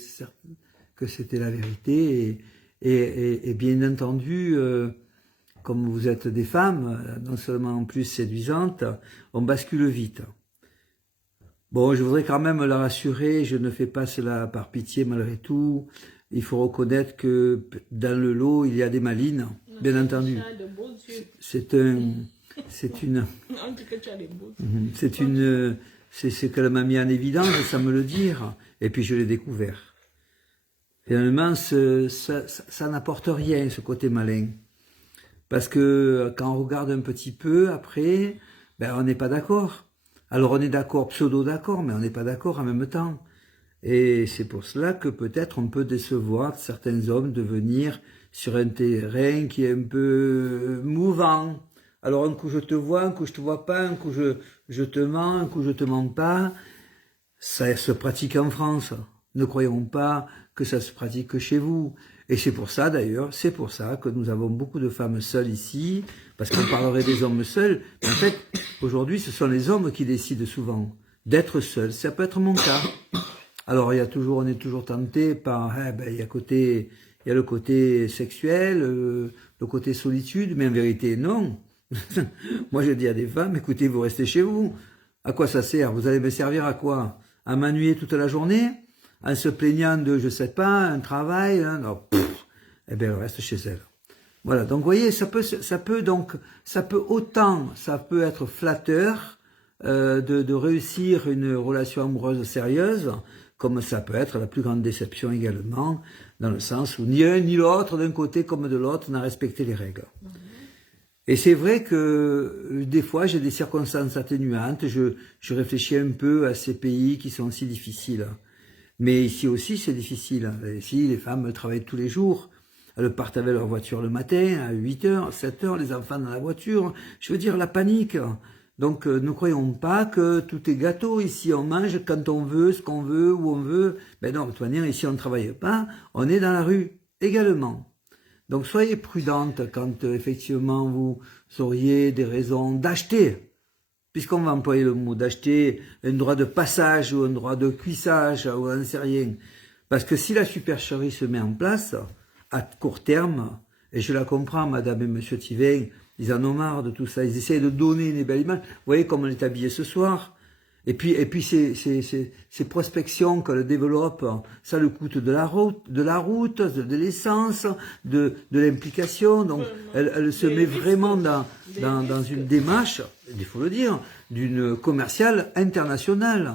que c'était la vérité. Et bien entendu, comme vous êtes des femmes, non seulement en plus séduisantes, on bascule vite. Bon, je voudrais quand même la rassurer, je ne fais pas cela par pitié malgré tout. Il faut reconnaître que dans le lot, il y a des malines, bien entendu. C'est ce qu'elle m'a mis en évidence, ça me le dire, et puis je l'ai découvert. Finalement, ça n'apporte rien, ce côté malin. Parce que quand on regarde un petit peu, après, ben, on n'est pas d'accord. Alors on est d'accord, pseudo-d'accord, mais on n'est pas d'accord en même temps. Et c'est pour cela que peut-être on peut décevoir certains hommes de venir sur un terrain qui est un peu mouvant. Alors un coup je te vois, un coup je te vois pas, un coup je te mens, un coup je te mens pas. Ça se pratique en France. Ne croyons pas que ça se pratique que chez vous. Et c'est pour ça d'ailleurs, c'est pour ça que nous avons beaucoup de femmes seules ici, parce qu'on parlerait des hommes seuls. Mais en fait, aujourd'hui, ce sont les hommes qui décident souvent d'être seuls. Ça peut être mon cas. Alors, on est toujours tenté par, il y a le côté sexuel, le côté solitude, mais en vérité, non. Moi, je dis à des femmes, écoutez, vous restez chez vous. À quoi ça sert? Vous allez me servir à quoi? À m'ennuyer toute la journée? En se plaignant de, je sais pas, un travail, hein, non, eh bien, elle reste chez elle. Voilà, donc vous voyez, ça peut être flatteur de réussir une relation amoureuse sérieuse, comme ça peut être la plus grande déception également, dans le sens où ni un ni l'autre, d'un côté comme de l'autre, n'a respecté les règles. Et c'est vrai que des fois, j'ai des circonstances atténuantes, je réfléchis un peu à ces pays qui sont si difficiles. Mais ici aussi, c'est difficile. Ici, les femmes travaillent tous les jours. Elles partent avec leur voiture le matin, à 8h, 7h, les enfants dans la voiture. Je veux dire, la panique. Donc, ne croyons pas que tout est gâteau. Ici, on mange quand on veut, ce qu'on veut, où on veut. Ben non, de toute manière, ici, on ne travaille pas. On est dans la rue également. Donc, soyez prudente quand, effectivement, vous auriez des raisons d'acheter. Puisqu'on va employer le mot d'acheter un droit de passage ou un droit de cuissage ou on ne sait rien. Parce que si la supercherie se met en place, à court terme, et je la comprends, madame et monsieur Thivain, ils en ont marre de tout ça, ils essayent de donner une belle image. Vous voyez comme on est habillé ce soir. Et puis ces prospections qu'elle développe, ça le coûte de la route, de l'essence, de l'implication. Donc elle se met vraiment dans une démarche, il faut le dire, d'une commerciale internationale.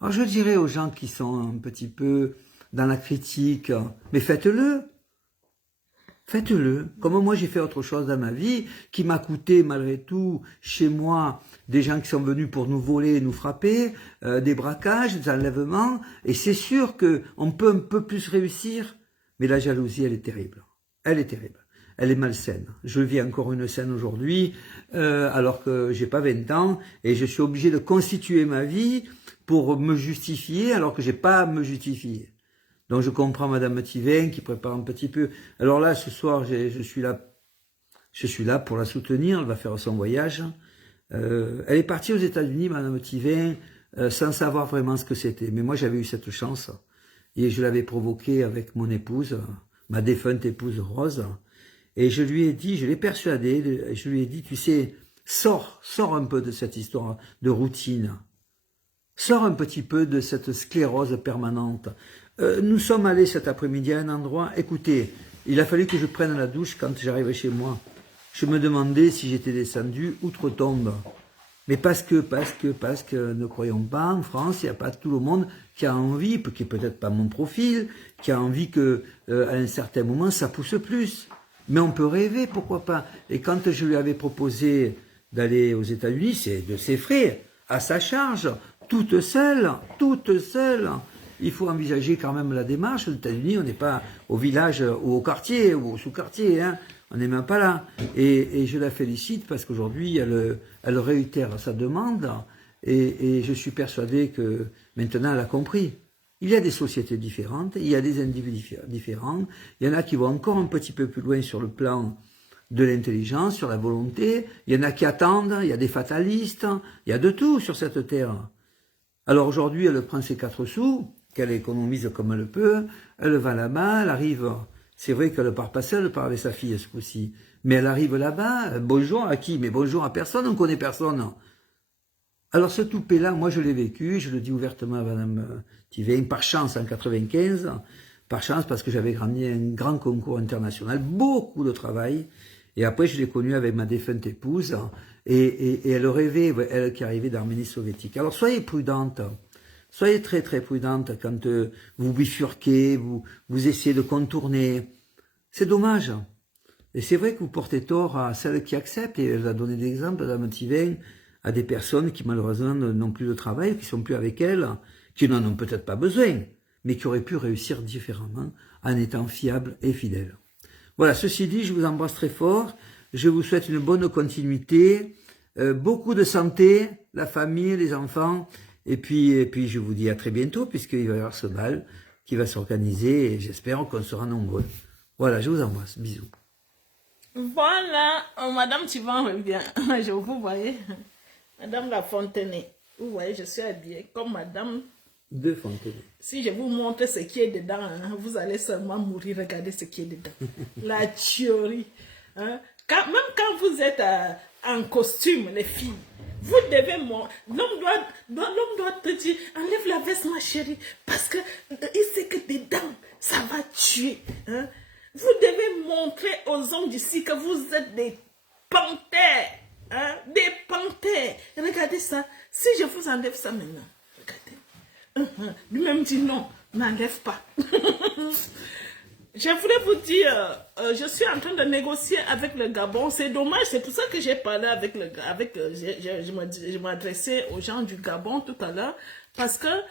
Alors je dirais aux gens qui sont un petit peu dans la critique, mais faites-le. Faites-le. Comme moi, j'ai fait autre chose dans ma vie, qui m'a coûté, malgré tout, chez moi, des gens qui sont venus pour nous voler, nous frapper, des braquages, des enlèvements, et c'est sûr qu'on peut un peu plus réussir, mais la jalousie, elle est terrible. Elle est terrible. Elle est malsaine. Je vis encore une scène aujourd'hui, alors que j'ai pas 20 ans, et je suis obligé de constituer ma vie pour me justifier, alors que j'ai pas à me justifier. Donc je comprends madame Thivain qui prépare un petit peu. Alors là, ce soir, je suis là pour la soutenir, elle va faire son voyage. Elle est partie aux États-Unis, madame Thivain, sans savoir vraiment ce que c'était. Mais moi, j'avais eu cette chance. Et je l'avais provoquée avec mon épouse, ma défunte épouse Rose. Et je lui ai dit, je l'ai persuadée, je lui ai dit, tu sais, sors un peu de cette histoire de routine. Sors un petit peu de cette sclérose permanente. Nous sommes allés cet après-midi à un endroit, écoutez, il a fallu que je prenne la douche quand j'arrivais chez moi. Je me demandais si j'étais descendu outre-tombe. Mais parce que, ne croyons pas, en France, il n'y a pas tout le monde qui a envie, qui n'est peut-être pas mon profil, qui a envie que, à un certain moment, ça pousse plus. Mais on peut rêver, pourquoi pas. Et quand je lui avais proposé d'aller aux États-Unis, c'est de ses frais, à sa charge, toute seule. il faut envisager quand même la démarche. Aux États-Unis, on n'est pas au village ou au quartier ou au sous-quartier, hein. On n'est même pas là. Et je la félicite parce qu'aujourd'hui, elle réitère sa demande et je suis persuadé que maintenant, elle a compris. Il y a des sociétés différentes, il y a des individus différents, il y en a qui vont encore un petit peu plus loin sur le plan de l'intelligence, sur la volonté, il y en a qui attendent, il y a des fatalistes, il y a de tout sur cette terre. Alors aujourd'hui, elle prend ses 4 sous, qu'elle économise comme elle peut, elle va là-bas, elle arrive, c'est vrai qu'elle ne part pas seule, elle part avec sa fille ce coup-ci, mais elle arrive là-bas, bonjour à qui? Mais bonjour à personne, on ne connaît personne. Alors ce toupet-là, moi je l'ai vécu, je le dis ouvertement à Madame Thivain, par chance en 95, par chance parce que j'avais gagné un grand concours international, beaucoup de travail, et après je l'ai connu avec ma défunte épouse, et elle rêvait, elle qui arrivait d'Arménie soviétique. Alors soyez prudente, soyez très très prudente quand vous bifurquez, vous essayez de contourner, c'est dommage. Et c'est vrai que vous portez tort à celles qui acceptent, et elle a donné des exemples, Madame Thivain, à des personnes qui malheureusement n'ont plus de travail, qui sont plus avec elle, qui n'en ont peut-être pas besoin, mais qui auraient pu réussir différemment en étant fiables et fidèles. Voilà, ceci dit, je vous embrasse très fort, je vous souhaite une bonne continuité, beaucoup de santé, la famille, les enfants, et puis je vous dis à très bientôt, puisqu'il va y avoir ce bal qui va s'organiser, et j'espère qu'on sera nombreux. Voilà, je vous embrasse, bisous. Voilà, Madame Thivain revient, je vous voyez. Madame La Fontenay, vous voyez, je suis habillée comme Madame De Fontenay. Si je vous montre ce qui est dedans, hein, vous allez seulement mourir, regardez ce qui est dedans. La tuerie. Hein. Même quand vous êtes en costume, les filles, vous devez... L'homme doit te dire, enlève la veste, ma chérie, parce que il sait que dedans, ça va tuer. Hein. Vous devez montrer aux hommes d'ici que vous êtes des panthères. Hein, des panthères. Regardez ça. Si je vous enlève ça maintenant, regardez. Lui-même dit non, n'enlève pas. Je voulais vous dire, je suis en train de négocier avec le Gabon. C'est dommage, c'est pour ça que j'ai parlé avec le je m'adressais aux gens du Gabon tout à l'heure. Parce que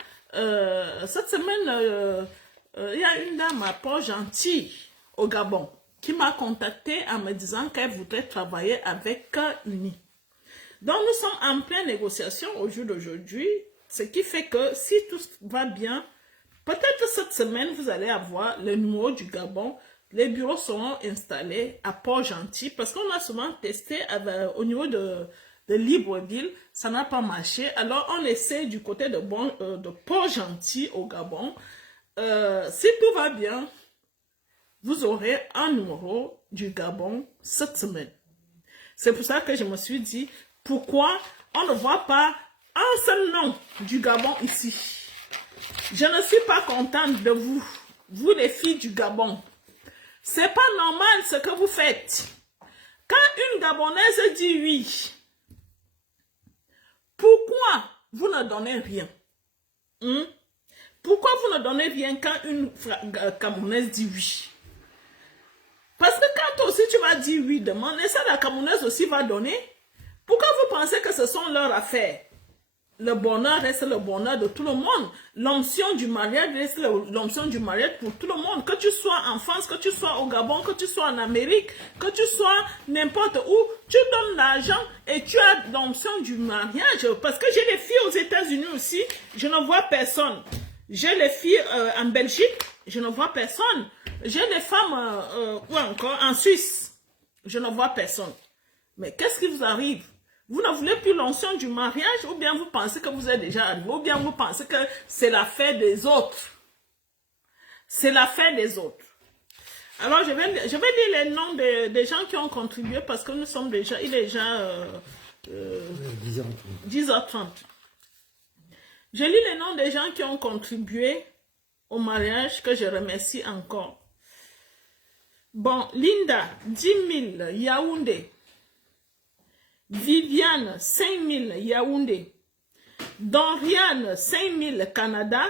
cette semaine, il y a une dame à Port-Gentil au Gabon qui m'a contacté en me disant qu'elle voudrait travailler avec Uni. Donc, nous sommes en pleine négociation au jour d'aujourd'hui, ce qui fait que si tout va bien, peut-être cette semaine, vous allez avoir le numéro du Gabon. Les bureaux seront installés à Port-Gentil parce qu'on a souvent testé au niveau de Libreville, ça n'a pas marché. Alors, on essaie du côté de Port-Gentil au Gabon. Si tout va bien, vous aurez un numéro du Gabon cette semaine. C'est pour ça que je me suis dit, pourquoi on ne voit pas un seul nom du Gabon ici? Je ne suis pas contente de vous, vous les filles du Gabon. C'est pas normal ce que vous faites. Quand une Gabonaise dit oui, pourquoi vous ne donnez rien? Pourquoi vous ne donnez rien quand une Gabonaise dit oui? Parce que quand aussi tu vas dire oui, demandez ça, la Camerounaise aussi va donner. Pourquoi vous pensez que ce sont leurs affaires? Le bonheur reste le bonheur de tout le monde. L'onction du mariage reste l'onction du mariage pour tout le monde. Que tu sois en France, que tu sois au Gabon, que tu sois en Amérique, que tu sois n'importe où, tu donnes l'argent et tu as l'onction du mariage. Parce que j'ai les filles aux États-Unis aussi, je ne vois personne. J'ai les filles en Belgique, je ne vois personne. J'ai des femmes, ou encore en Suisse, je ne vois personne. Mais qu'est-ce qui vous arrive? Vous ne voulez plus l'onction du mariage, ou bien vous pensez que vous êtes déjà arrivé, ou bien vous pensez que c'est l'affaire des autres. C'est l'affaire des autres. Alors, je vais lire les noms des gens qui ont contribué, parce que nous sommes déjà, il est déjà 10h30. Je lis les noms des gens qui ont contribué au mariage, que je remercie encore. Bon, Linda, 10 000, Yaoundé. Viviane, 5 000, Yaoundé. Doriane, 5 000, Canada.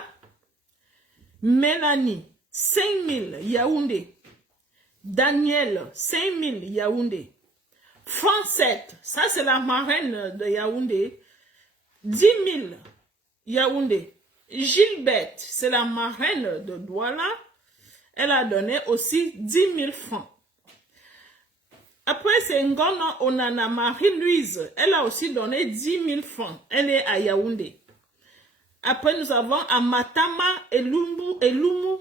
Mélanie, 5 000, Yaoundé. Daniel, 5 000, Yaoundé. Francette, ça c'est la marraine de Yaoundé. 10 000, Yaoundé. Gilberte, c'est la marraine de Douala. Elle a donné aussi 10 000 francs. Après, c'est Ngono Onana Marie-Louise. Elle a aussi donné 10 000 francs. Elle est à Yaoundé. Après, nous avons Amatama Elumu.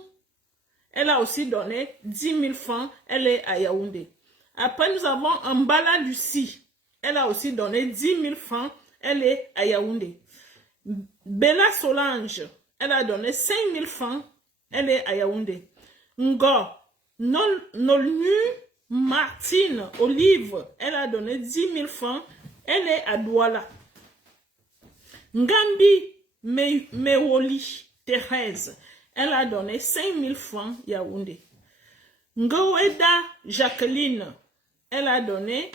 Elle a aussi donné 10 000 francs. Elle est à Yaoundé. Après, nous avons Mbala Lucie. Elle a aussi donné 10 000 francs. Elle est à Yaoundé. Bella Solange. Elle a donné 5 000 francs. Elle est à Yaoundé. Ngo Nolnu Martine Olive. Elle a donné 10 000 francs. Elle est à Douala. Ngambi Mewoli Thérèse. Elle a donné 5 000 francs Yaoundé. Ngoweda Jacqueline. Elle a donné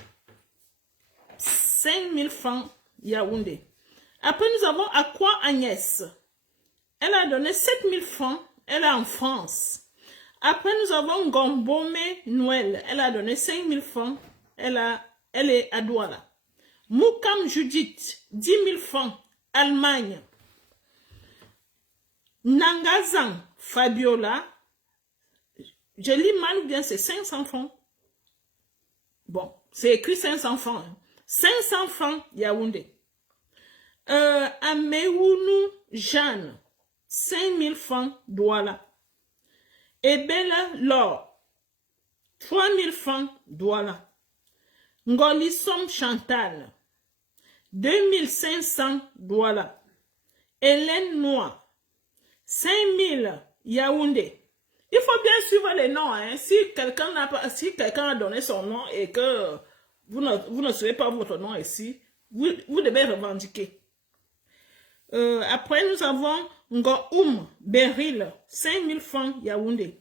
5 000 francs Yaoundé. Après, nous avons Aqua Agnès. Elle a donné 7 000 francs. Elle est en France. Après, nous avons Gombome Noël. Elle a donné 5 000 francs. Elle est à Douala. Moukam Judith, 10 000 francs. Allemagne. Nangazan Fabiola. Je lis mal ou bien c'est 500 francs. Bon, c'est écrit 500 francs. 500 francs Yaoundé. Ameounou Jeanne, 5 000 francs Douala. Ebele Laure, 3 000 francs Douala. Ngolissom Chantal, 2 500 Douala. Hélène Noir, 5 000 Yaoundé. Il faut bien suivre les noms. Hein. Si quelqu'un a donné son nom et que vous ne suivez pas votre nom ici, vous devez revendiquer. Après, nous avons Ngoum Beryl, 5 000 francs Yaoundé.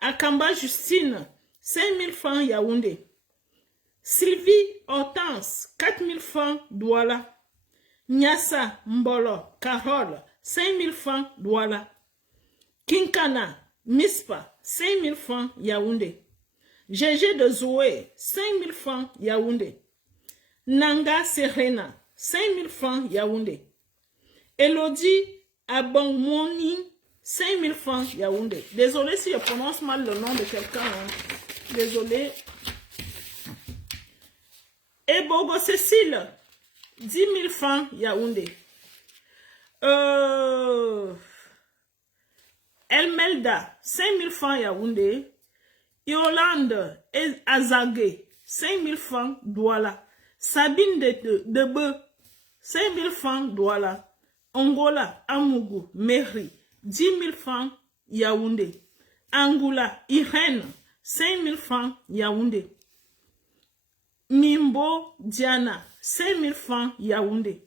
Akamba Justine, 5 000 francs Yaoundé. Sylvie Hortense, 4 000 francs Douala. Nyassa Mbolo Carole, 5 000 francs Douala. Kinkana Mispa, 5 000 francs Yaoundé. GG de Zoé, 5 000 francs Yaoundé. Nanga Serena, 5 000 francs Yaoundé. Elodie Abongmoni, 5 000 francs Yaoundé. Désolé si je prononce mal le nom de quelqu'un. Hein. Désolé. Ebogo Cécile, 10 000 francs Yaoundé. Elmelda, 5 000 francs Yaoundé. Yolande Azagé, 5 000 francs Douala. Sabine Debe, 5 000 francs Douala. Angola, Amougou, Mairie, 10 000 francs Yaoundé. Angoula, Irène, 5 000 francs Yaoundé. Nimbo, Diana, 5 000 francs Yaoundé.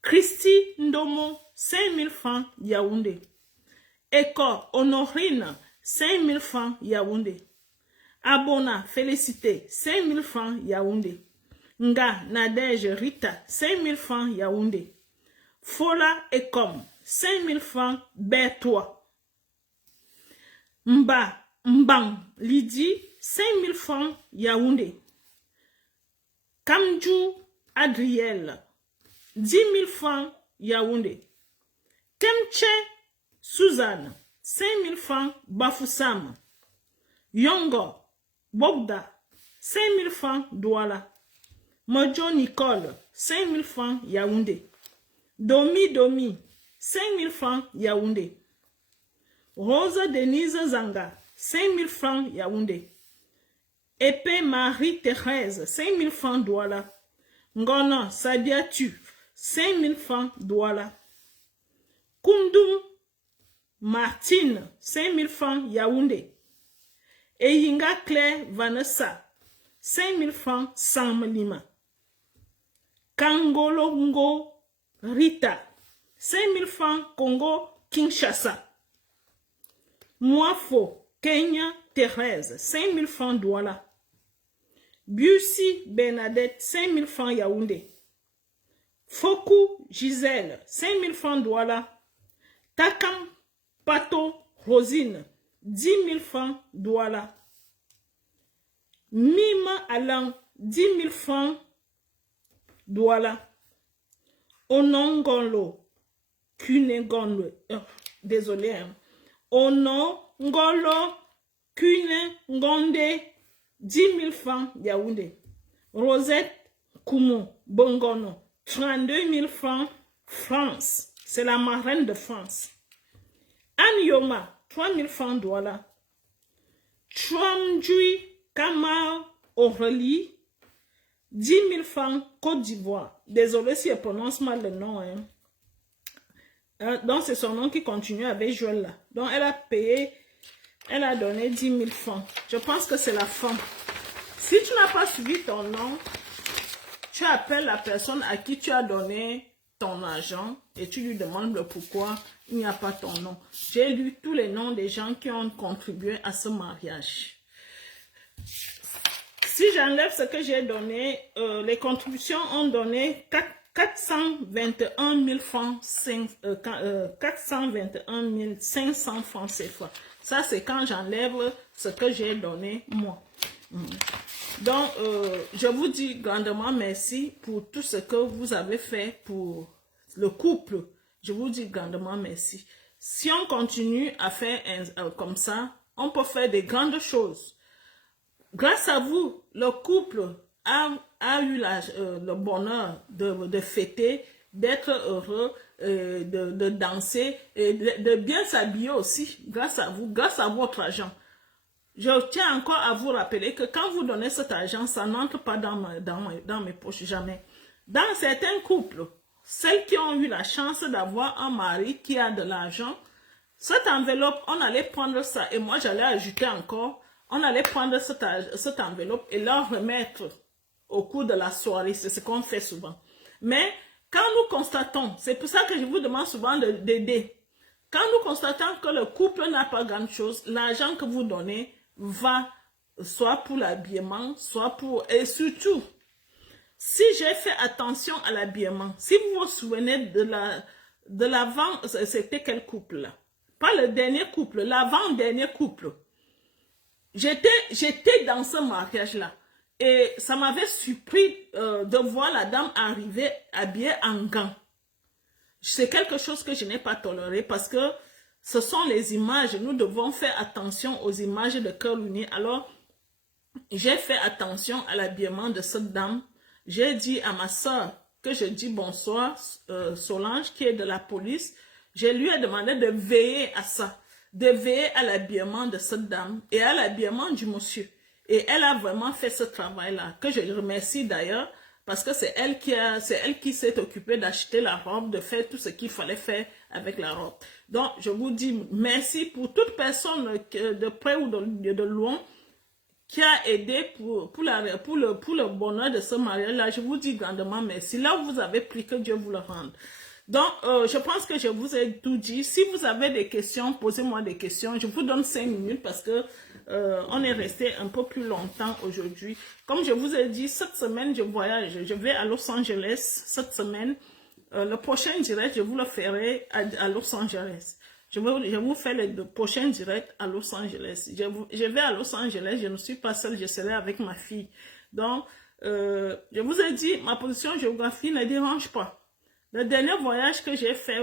Christy Ndomo, 5 000 francs Yaoundé. Eko, Honorine, 5 000 francs Yaoundé. Abona, Félicité, 5 000 francs Yaoundé. Nga, Nadège, Rita, 5 000 francs Yaoundé. Fola Ekom, 5 000 francs Bertois. Mbang, Lydie, 5 000 francs Yaoundé. Kamdjou, Adriel, 10 000 francs Yaoundé. Kemche, Suzanne, 5 000 francs Bafoussam. Yongo, Bogda, 5 000 francs Douala. Mojo Nicole, 5 000 francs Yaoundé. Domi, 5 000 francs Yaoundé. Rose Denise Zanga, 5 000 francs Yaoundé. Épée Marie-Thérèse, 5 000 francs Douala. Ngono Sadiatu, 5 000 francs Douala. Koundou Martine, 5 000 francs Yaoundé. Eyinga Claire Vanessa, 5 000 francs Sam Lima. Kangolo Ngo Rita, 5 000 francs Congo Kinshasa. Moafo Kenya Thérèse, 5 000 francs Douala. Bussi Bernadette, 5 000 francs Yaoundé. Foku Gisèle, 5 000 francs Douala. Takam Pato Rosine, 10 000 francs Douala. Mima Alain, 10 000 francs Douala. Onongolo Kunegondo, désolé, hein. Ono Ngolo Kunegonde, 10 000 francs Yaoundé. Rosette Kumo Bongono, 32 000 francs France. C'est la marraine de France. Anne Yoma, 3 000 francs Douala. Chouamdjoui Kamal Aurélie, 10 000 francs Côte d'Ivoire. Désolé si je prononce mal le nom. Hein. Donc c'est son nom qui continue avec Joël là. Donc elle a payé, elle a donné 10 000 francs. Je pense que c'est la femme. Si tu n'as pas suivi ton nom, tu appelles la personne à qui tu as donné ton argent et tu lui demandes le pourquoi il n'y a pas ton nom. J'ai lu tous les noms des gens qui ont contribué à ce mariage. Si j'enlève ce que j'ai donné, les contributions ont donné 421 000 francs, 421 500 francs CFA. Ça, c'est quand j'enlève ce que j'ai donné moi. Donc, je vous dis grandement merci pour tout ce que vous avez fait pour le couple. Je vous dis grandement merci. Si on continue à faire comme ça, on peut faire de grandes choses. Grâce à vous, le couple a eu le bonheur de fêter, d'être heureux, de danser, et de bien s'habiller aussi, grâce à vous, grâce à votre argent. Je tiens encore à vous rappeler que quand vous donnez cet argent, ça n'entre pas dans mes poches, jamais. Dans certains couples, celles qui ont eu la chance d'avoir un mari qui a de l'argent, cette enveloppe, on allait prendre ça, et moi j'allais ajouter encore, on allait prendre cette enveloppe et leur remettre au cours de la soirée. C'est ce qu'on fait souvent. Mais quand nous constatons, c'est pour ça que je vous demande souvent d'aider. Quand nous constatons que le couple n'a pas grand chose, l'argent que vous donnez va soit pour l'habillement, soit pour... Et surtout, si j'ai fait attention à l'habillement, si vous vous souvenez de l'avant, c'était quel couple là? Pas le dernier couple, l'avant-dernier couple. J'étais dans ce mariage-là et ça m'avait surpris de voir la dame arriver habillée en gants. C'est quelque chose que je n'ai pas toléré parce que ce sont les images. Nous devons faire attention aux images de cœur uni. Alors, j'ai fait attention à l'habillement de cette dame. J'ai dit à ma soeur que je dis bonsoir, Solange, qui est de la police. Je lui ai demandé de veiller à ça. De veiller à l'habillement de cette dame et à l'habillement du monsieur. Et elle a vraiment fait ce travail-là, que je remercie d'ailleurs, parce que c'est elle qui s'est occupée d'acheter la robe, de faire tout ce qu'il fallait faire avec la robe. Donc, je vous dis merci pour toute personne de près ou de loin qui a aidé pour le bonheur de ce mariage-là. Je vous dis grandement merci. Là où vous avez pris, que Dieu vous le rende. Donc, je pense que je vous ai tout dit. Si vous avez des questions, posez-moi des questions. Je vous donne 5 minutes parce que on est resté un peu plus longtemps aujourd'hui. Comme je vous ai dit, cette semaine, je voyage. Je vais à Los Angeles cette semaine. Le prochain direct, je vous le ferai à Los Angeles. Je vous fais le prochain direct à Los Angeles. Je vais à Los Angeles. Je ne suis pas seule. Je serai avec ma fille. Donc, je vous ai dit, ma position géographique ne dérange pas. Le dernier voyage que j'ai fait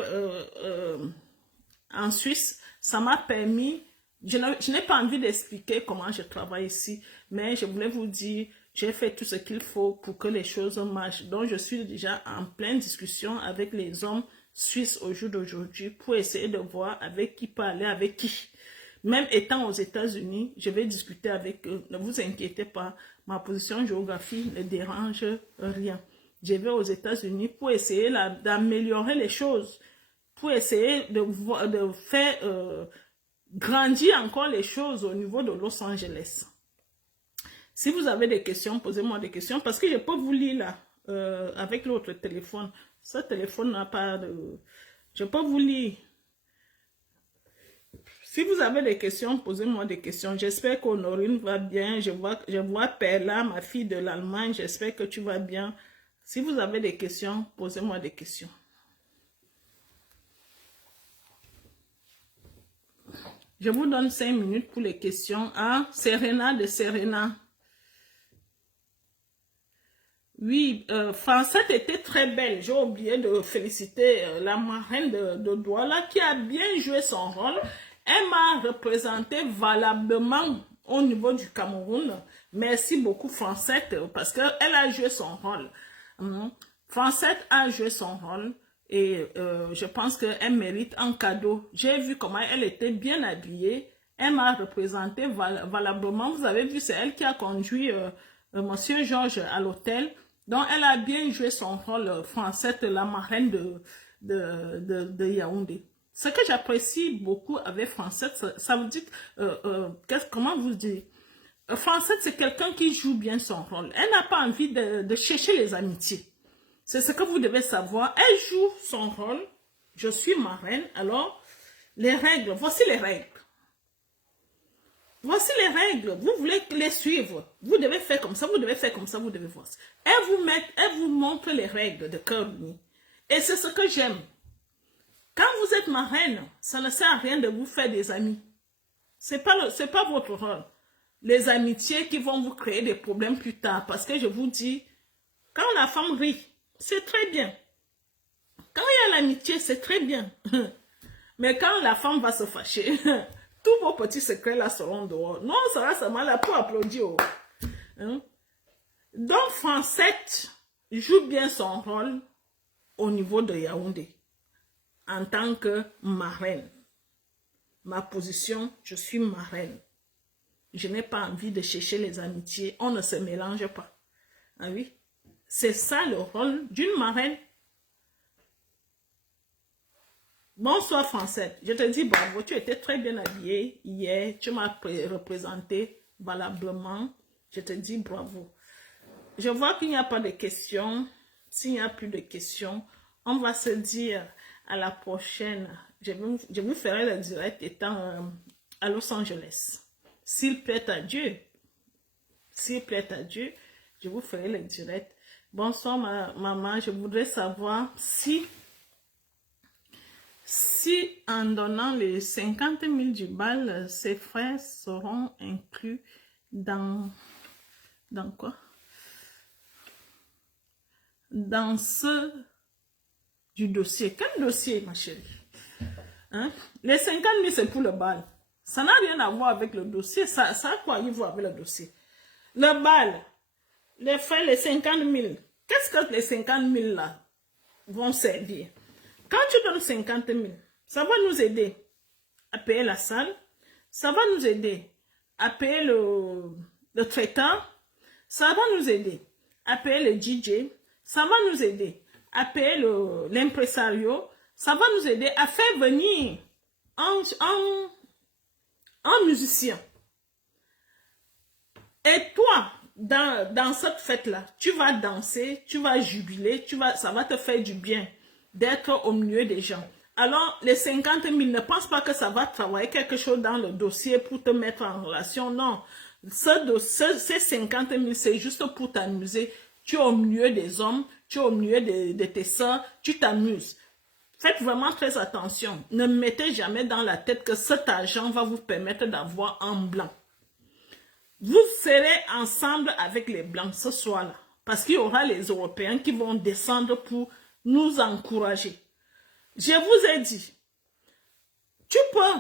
en Suisse, ça m'a permis, je n'ai pas envie d'expliquer comment je travaille ici, mais je voulais vous dire, j'ai fait tout ce qu'il faut pour que les choses marchent. Donc, je suis déjà en pleine discussion avec les hommes suisses au jour d'aujourd'hui pour essayer de voir avec qui parler, avec qui. Même étant aux États-Unis, je vais discuter avec eux. Ne vous inquiétez pas, ma position géographique ne dérange rien. Je vais aux États-Unis pour essayer d'améliorer les choses, pour essayer de faire grandir encore les choses au niveau de Los Angeles. Si vous avez des questions, posez-moi des questions, parce que je peux vous lire là, avec l'autre téléphone. Ce téléphone n'a pas de... Je peux vous lire. Si vous avez des questions, posez-moi des questions. J'espère qu'Honorine va bien. Je vois Perla, ma fille de l'Allemagne. J'espère que tu vas bien. Si vous avez des questions, posez-moi des questions. Je vous donne 5 minutes pour les questions. Ah, Serena de Serena. Oui, Francette était très belle. J'ai oublié de féliciter la marraine de Douala qui a bien joué son rôle. Elle m'a représenté valablement au niveau du Cameroun. Merci beaucoup Francette parce qu'elle a joué son rôle. Francette a joué son rôle et je pense qu'elle mérite un cadeau. J'ai vu comment elle était bien habillée. Elle m'a représenté valablement. Vous avez vu, c'est elle qui a conduit Monsieur Georges à l'hôtel. Donc, elle a bien joué son rôle, Francette, la marraine de Yaoundé. Ce que j'apprécie beaucoup avec Francette, ça vous dit, comment vous dire? Francette, c'est quelqu'un qui joue bien son rôle. Elle n'a pas envie de chercher les amitiés. C'est ce que vous devez savoir. Elle joue son rôle. Je suis marraine. Alors, les règles, voici les règles. Voici les règles. Vous voulez les suivre. Vous devez faire comme ça, vous devez faire comme ça, vous devez voir ça. Elle vous montre les règles de cœur uni. Et c'est ce que j'aime. Quand vous êtes marraine, ça ne sert à rien de vous faire des amis. C'est pas votre rôle. Les amitiés qui vont vous créer des problèmes plus tard. Parce que je vous dis, quand la femme rit, c'est très bien. Quand il y a l'amitié, c'est très bien. Mais quand la femme va se fâcher, tous vos petits secrets là seront dehors. Non, ça va seulement là pour applaudir. Hein? Donc, Francette joue bien son rôle au niveau de Yaoundé. En tant que marraine. Ma position, je suis marraine. Je n'ai pas envie de chercher les amitiés. On ne se mélange pas. Ah oui? C'est ça le rôle d'une marraine. Bonsoir Francette. Je te dis bravo. Tu étais très bien habillée hier. Tu m'as représenté valablement. Je te dis bravo. Je vois qu'il n'y a pas de questions. S'il n'y a plus de questions, on va se dire à la prochaine. Je vous ferai le direct étant à Los Angeles. S'il plaît à Dieu. S'il plaît à Dieu, je vous ferai le direct. Bonsoir maman. Je voudrais savoir si en donnant les 50 000 du bal, ses frais seront inclus dans quoi? Dans ce du dossier. Quel dossier, ma chérie? Hein? Les 50 000, c'est pour le bal. Ça n'a rien à voir avec le dossier. Ça a quoi à voir avec le dossier? Le bal, les frais, les 50 000. Qu'est-ce que les 50 000 là vont servir? Quand tu donnes 50 000, ça va nous aider à payer la salle. Ça va nous aider à payer le traiteur. Ça va nous aider à payer le DJ. Ça va nous aider à payer l'impresario. Ça va nous aider à faire venir un musicien. Et toi, dans cette fête-là, tu vas danser, tu vas jubiler, ça va te faire du bien d'être au milieu des gens. Alors, les 50 000, ne pense pas que ça va travailler quelque chose dans le dossier pour te mettre en relation. Non, ces 50 000, c'est juste pour t'amuser. Tu es au milieu des hommes, tu es au milieu de tes soeurs, tu t'amuses. Faites vraiment très attention. Ne mettez jamais dans la tête que cet argent va vous permettre d'avoir un blanc. Vous serez ensemble avec les blancs ce soir-là. Parce qu'il y aura les Européens qui vont descendre pour nous encourager. Je vous ai dit, tu peux,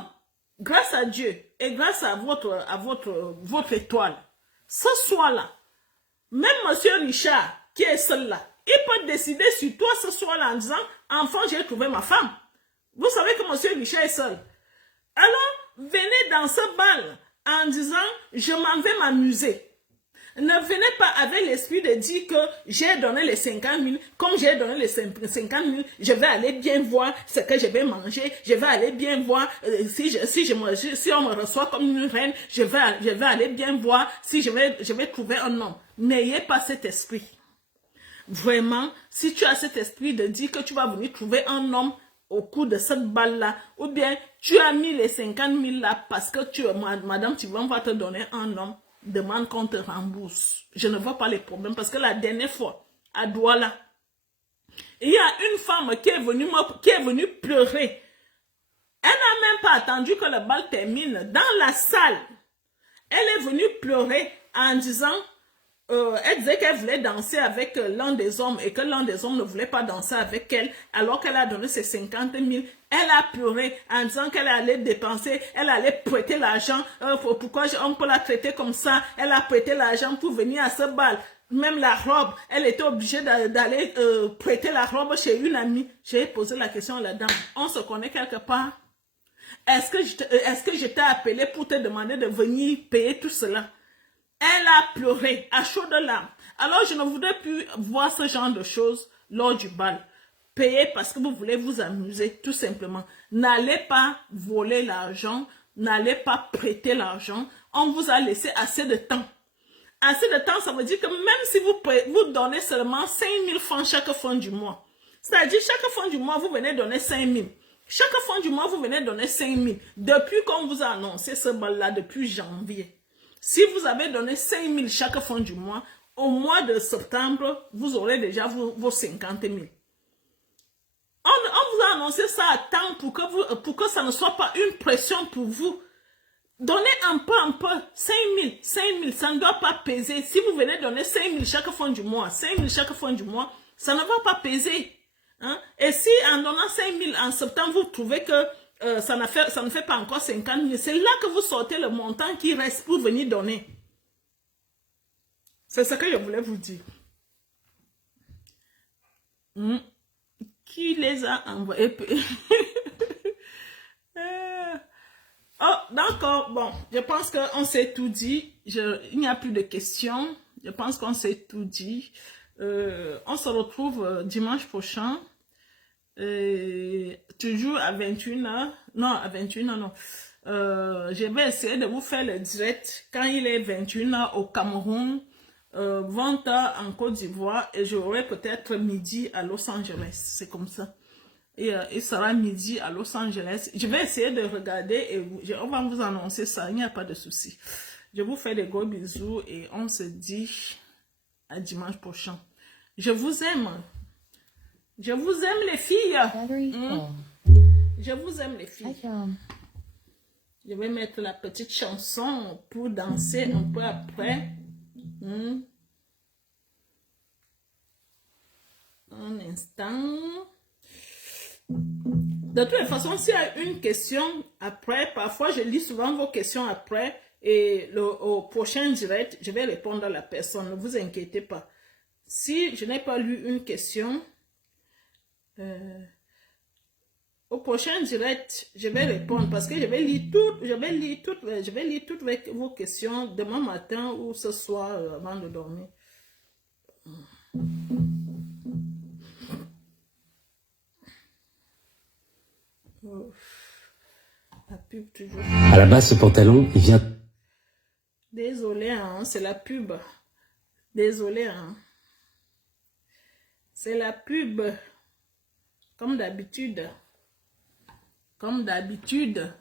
grâce à Dieu et grâce à votre étoile, ce soir-là, même M. Richard, qui est seul là, il peut décider sur toi ce soir-là en disant, enfant, j'ai trouvé ma femme. Vous savez que M. Richard est seul. Alors, venez dans ce bal en disant, je m'en vais m'amuser. Ne venez pas avec l'esprit de dire que j'ai donné les 50 000, comme j'ai donné les 50 000, je vais aller bien voir ce que je vais manger, je vais aller bien voir si on me reçoit comme une reine, je vais aller bien voir si je vais trouver un homme. N'ayez pas cet esprit. Vraiment, si tu as cet esprit de dire que tu vas venir trouver un homme au cours de cette balle-là, ou bien tu as mis les 50 000 là parce que madame, tu vas te donner un homme, demande qu'on te rembourse. Je ne vois pas les problèmes parce que la dernière fois, à Douala, il y a une femme qui est venue pleurer. Elle n'a même pas attendu que le bal termine. Dans la salle, elle est venue pleurer en disant, elle disait qu'elle voulait danser avec l'un des hommes et que l'un des hommes ne voulait pas danser avec elle, alors qu'elle a donné ses 50 000. Elle a pleuré en disant qu'elle allait dépenser, elle allait prêter l'argent. Pourquoi on peut la traiter comme ça? Elle a prêté l'argent pour venir à ce bal. Même la robe, elle était obligée d'aller prêter la robe chez une amie. J'ai posé la question à la dame. On se connaît quelque part? Est-ce que je t'ai appelé pour te demander de venir payer tout cela? Elle a pleuré à chaudes larmes. Alors, je ne voudrais plus voir ce genre de choses lors du bal. Payez parce que vous voulez vous amuser, tout simplement. N'allez pas voler l'argent, n'allez pas prêter l'argent. On vous a laissé assez de temps. Assez de temps, ça veut dire que même si vous donnez seulement 5 000 francs chaque fin du mois, c'est-à-dire chaque fin du mois, vous venez donner 5 000. Chaque fin du mois, vous venez donner 5 000. Depuis qu'on vous a annoncé ce bal-là, depuis janvier. Si vous avez donné 5 000 chaque fin du mois, au mois de septembre, vous aurez déjà vos 50 000. On vous a annoncé ça à temps pour que ça ne soit pas une pression pour vous. Donnez un peu, 5 000, ça ne doit pas peser. Si vous venez donner 5 000 chaque fin du mois, 5 000 chaque fin du mois, ça ne va pas peser. Hein? Et si en donnant 5 000 en septembre, vous trouvez que ça ne fait pas encore 50 000, c'est là que vous sortez le montant qui reste pour venir donner. C'est ce que je voulais vous dire. Qui les a envoyés? Oh, d'accord. Bon, je pense qu'on s'est tout dit. Il n'y a plus de questions. Je pense qu'on s'est tout dit. On se retrouve dimanche prochain. Toujours à 21h. Non, à 21h, non. Je vais essayer de vous faire le direct quand il est 21h au Cameroun, 20h en Côte d'Ivoire et j'aurai peut-être midi à Los Angeles. C'est comme ça. Et il sera midi à Los Angeles. Je vais essayer de regarder et on va vous annoncer ça. Il n'y a pas de souci. Je vous fais des gros bisous et on se dit à dimanche prochain. Je vous aime. Je vous aime les filles. Je vous aime les filles. Je vais mettre la petite chanson pour danser un peu après. Un instant. De toute façon, s'il y a une question après, parfois je lis souvent vos questions après et au prochain direct, je vais répondre à la personne. Ne vous inquiétez pas. Si je n'ai pas lu une question, au prochain direct, je vais répondre parce que je vais lire toutes vos questions demain matin ou ce soir avant de dormir. La pub toujours. À la base, ce pantalon, il vient... Désolé, hein, c'est la pub. Désolé, hein. C'est la pub. Comme d'habitude. Comme d'habitude.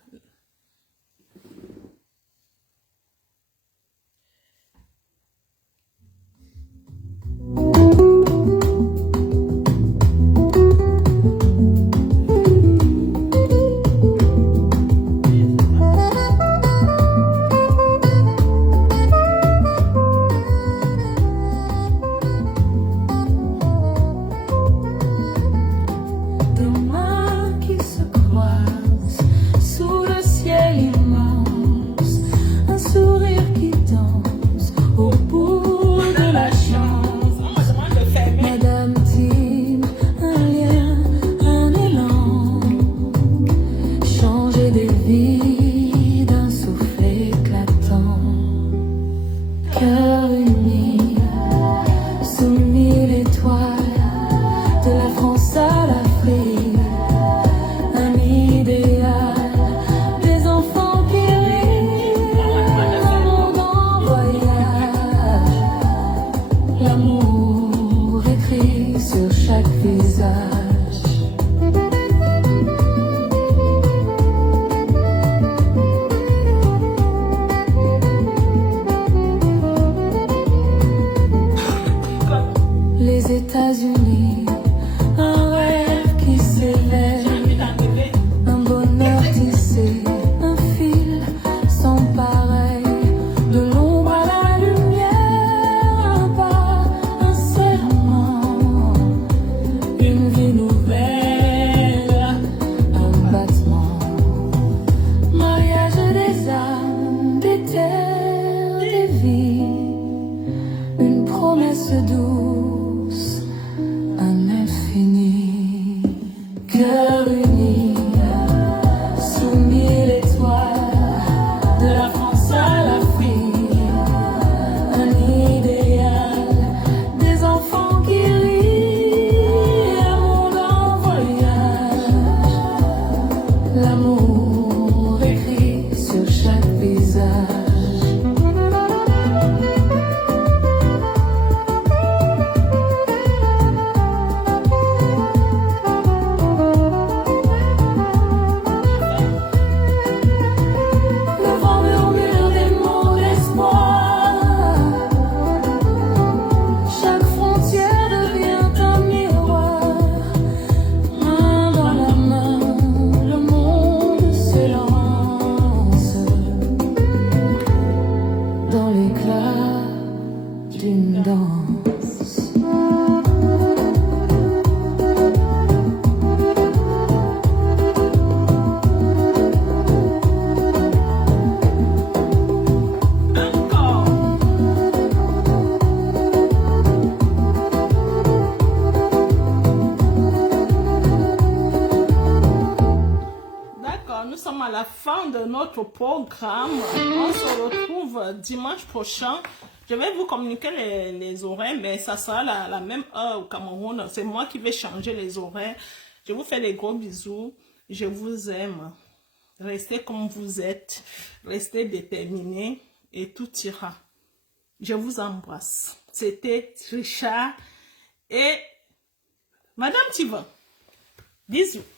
la fin de notre programme. On se retrouve dimanche prochain. Je vais vous communiquer les horaires, mais ça sera la même heure au Cameroun. C'est moi qui vais changer les horaires. Je vous fais des gros bisous. Je vous aime. Restez comme vous êtes. Restez déterminés et tout ira. Je vous embrasse. C'était Richard et Madame Tiva. Bisous.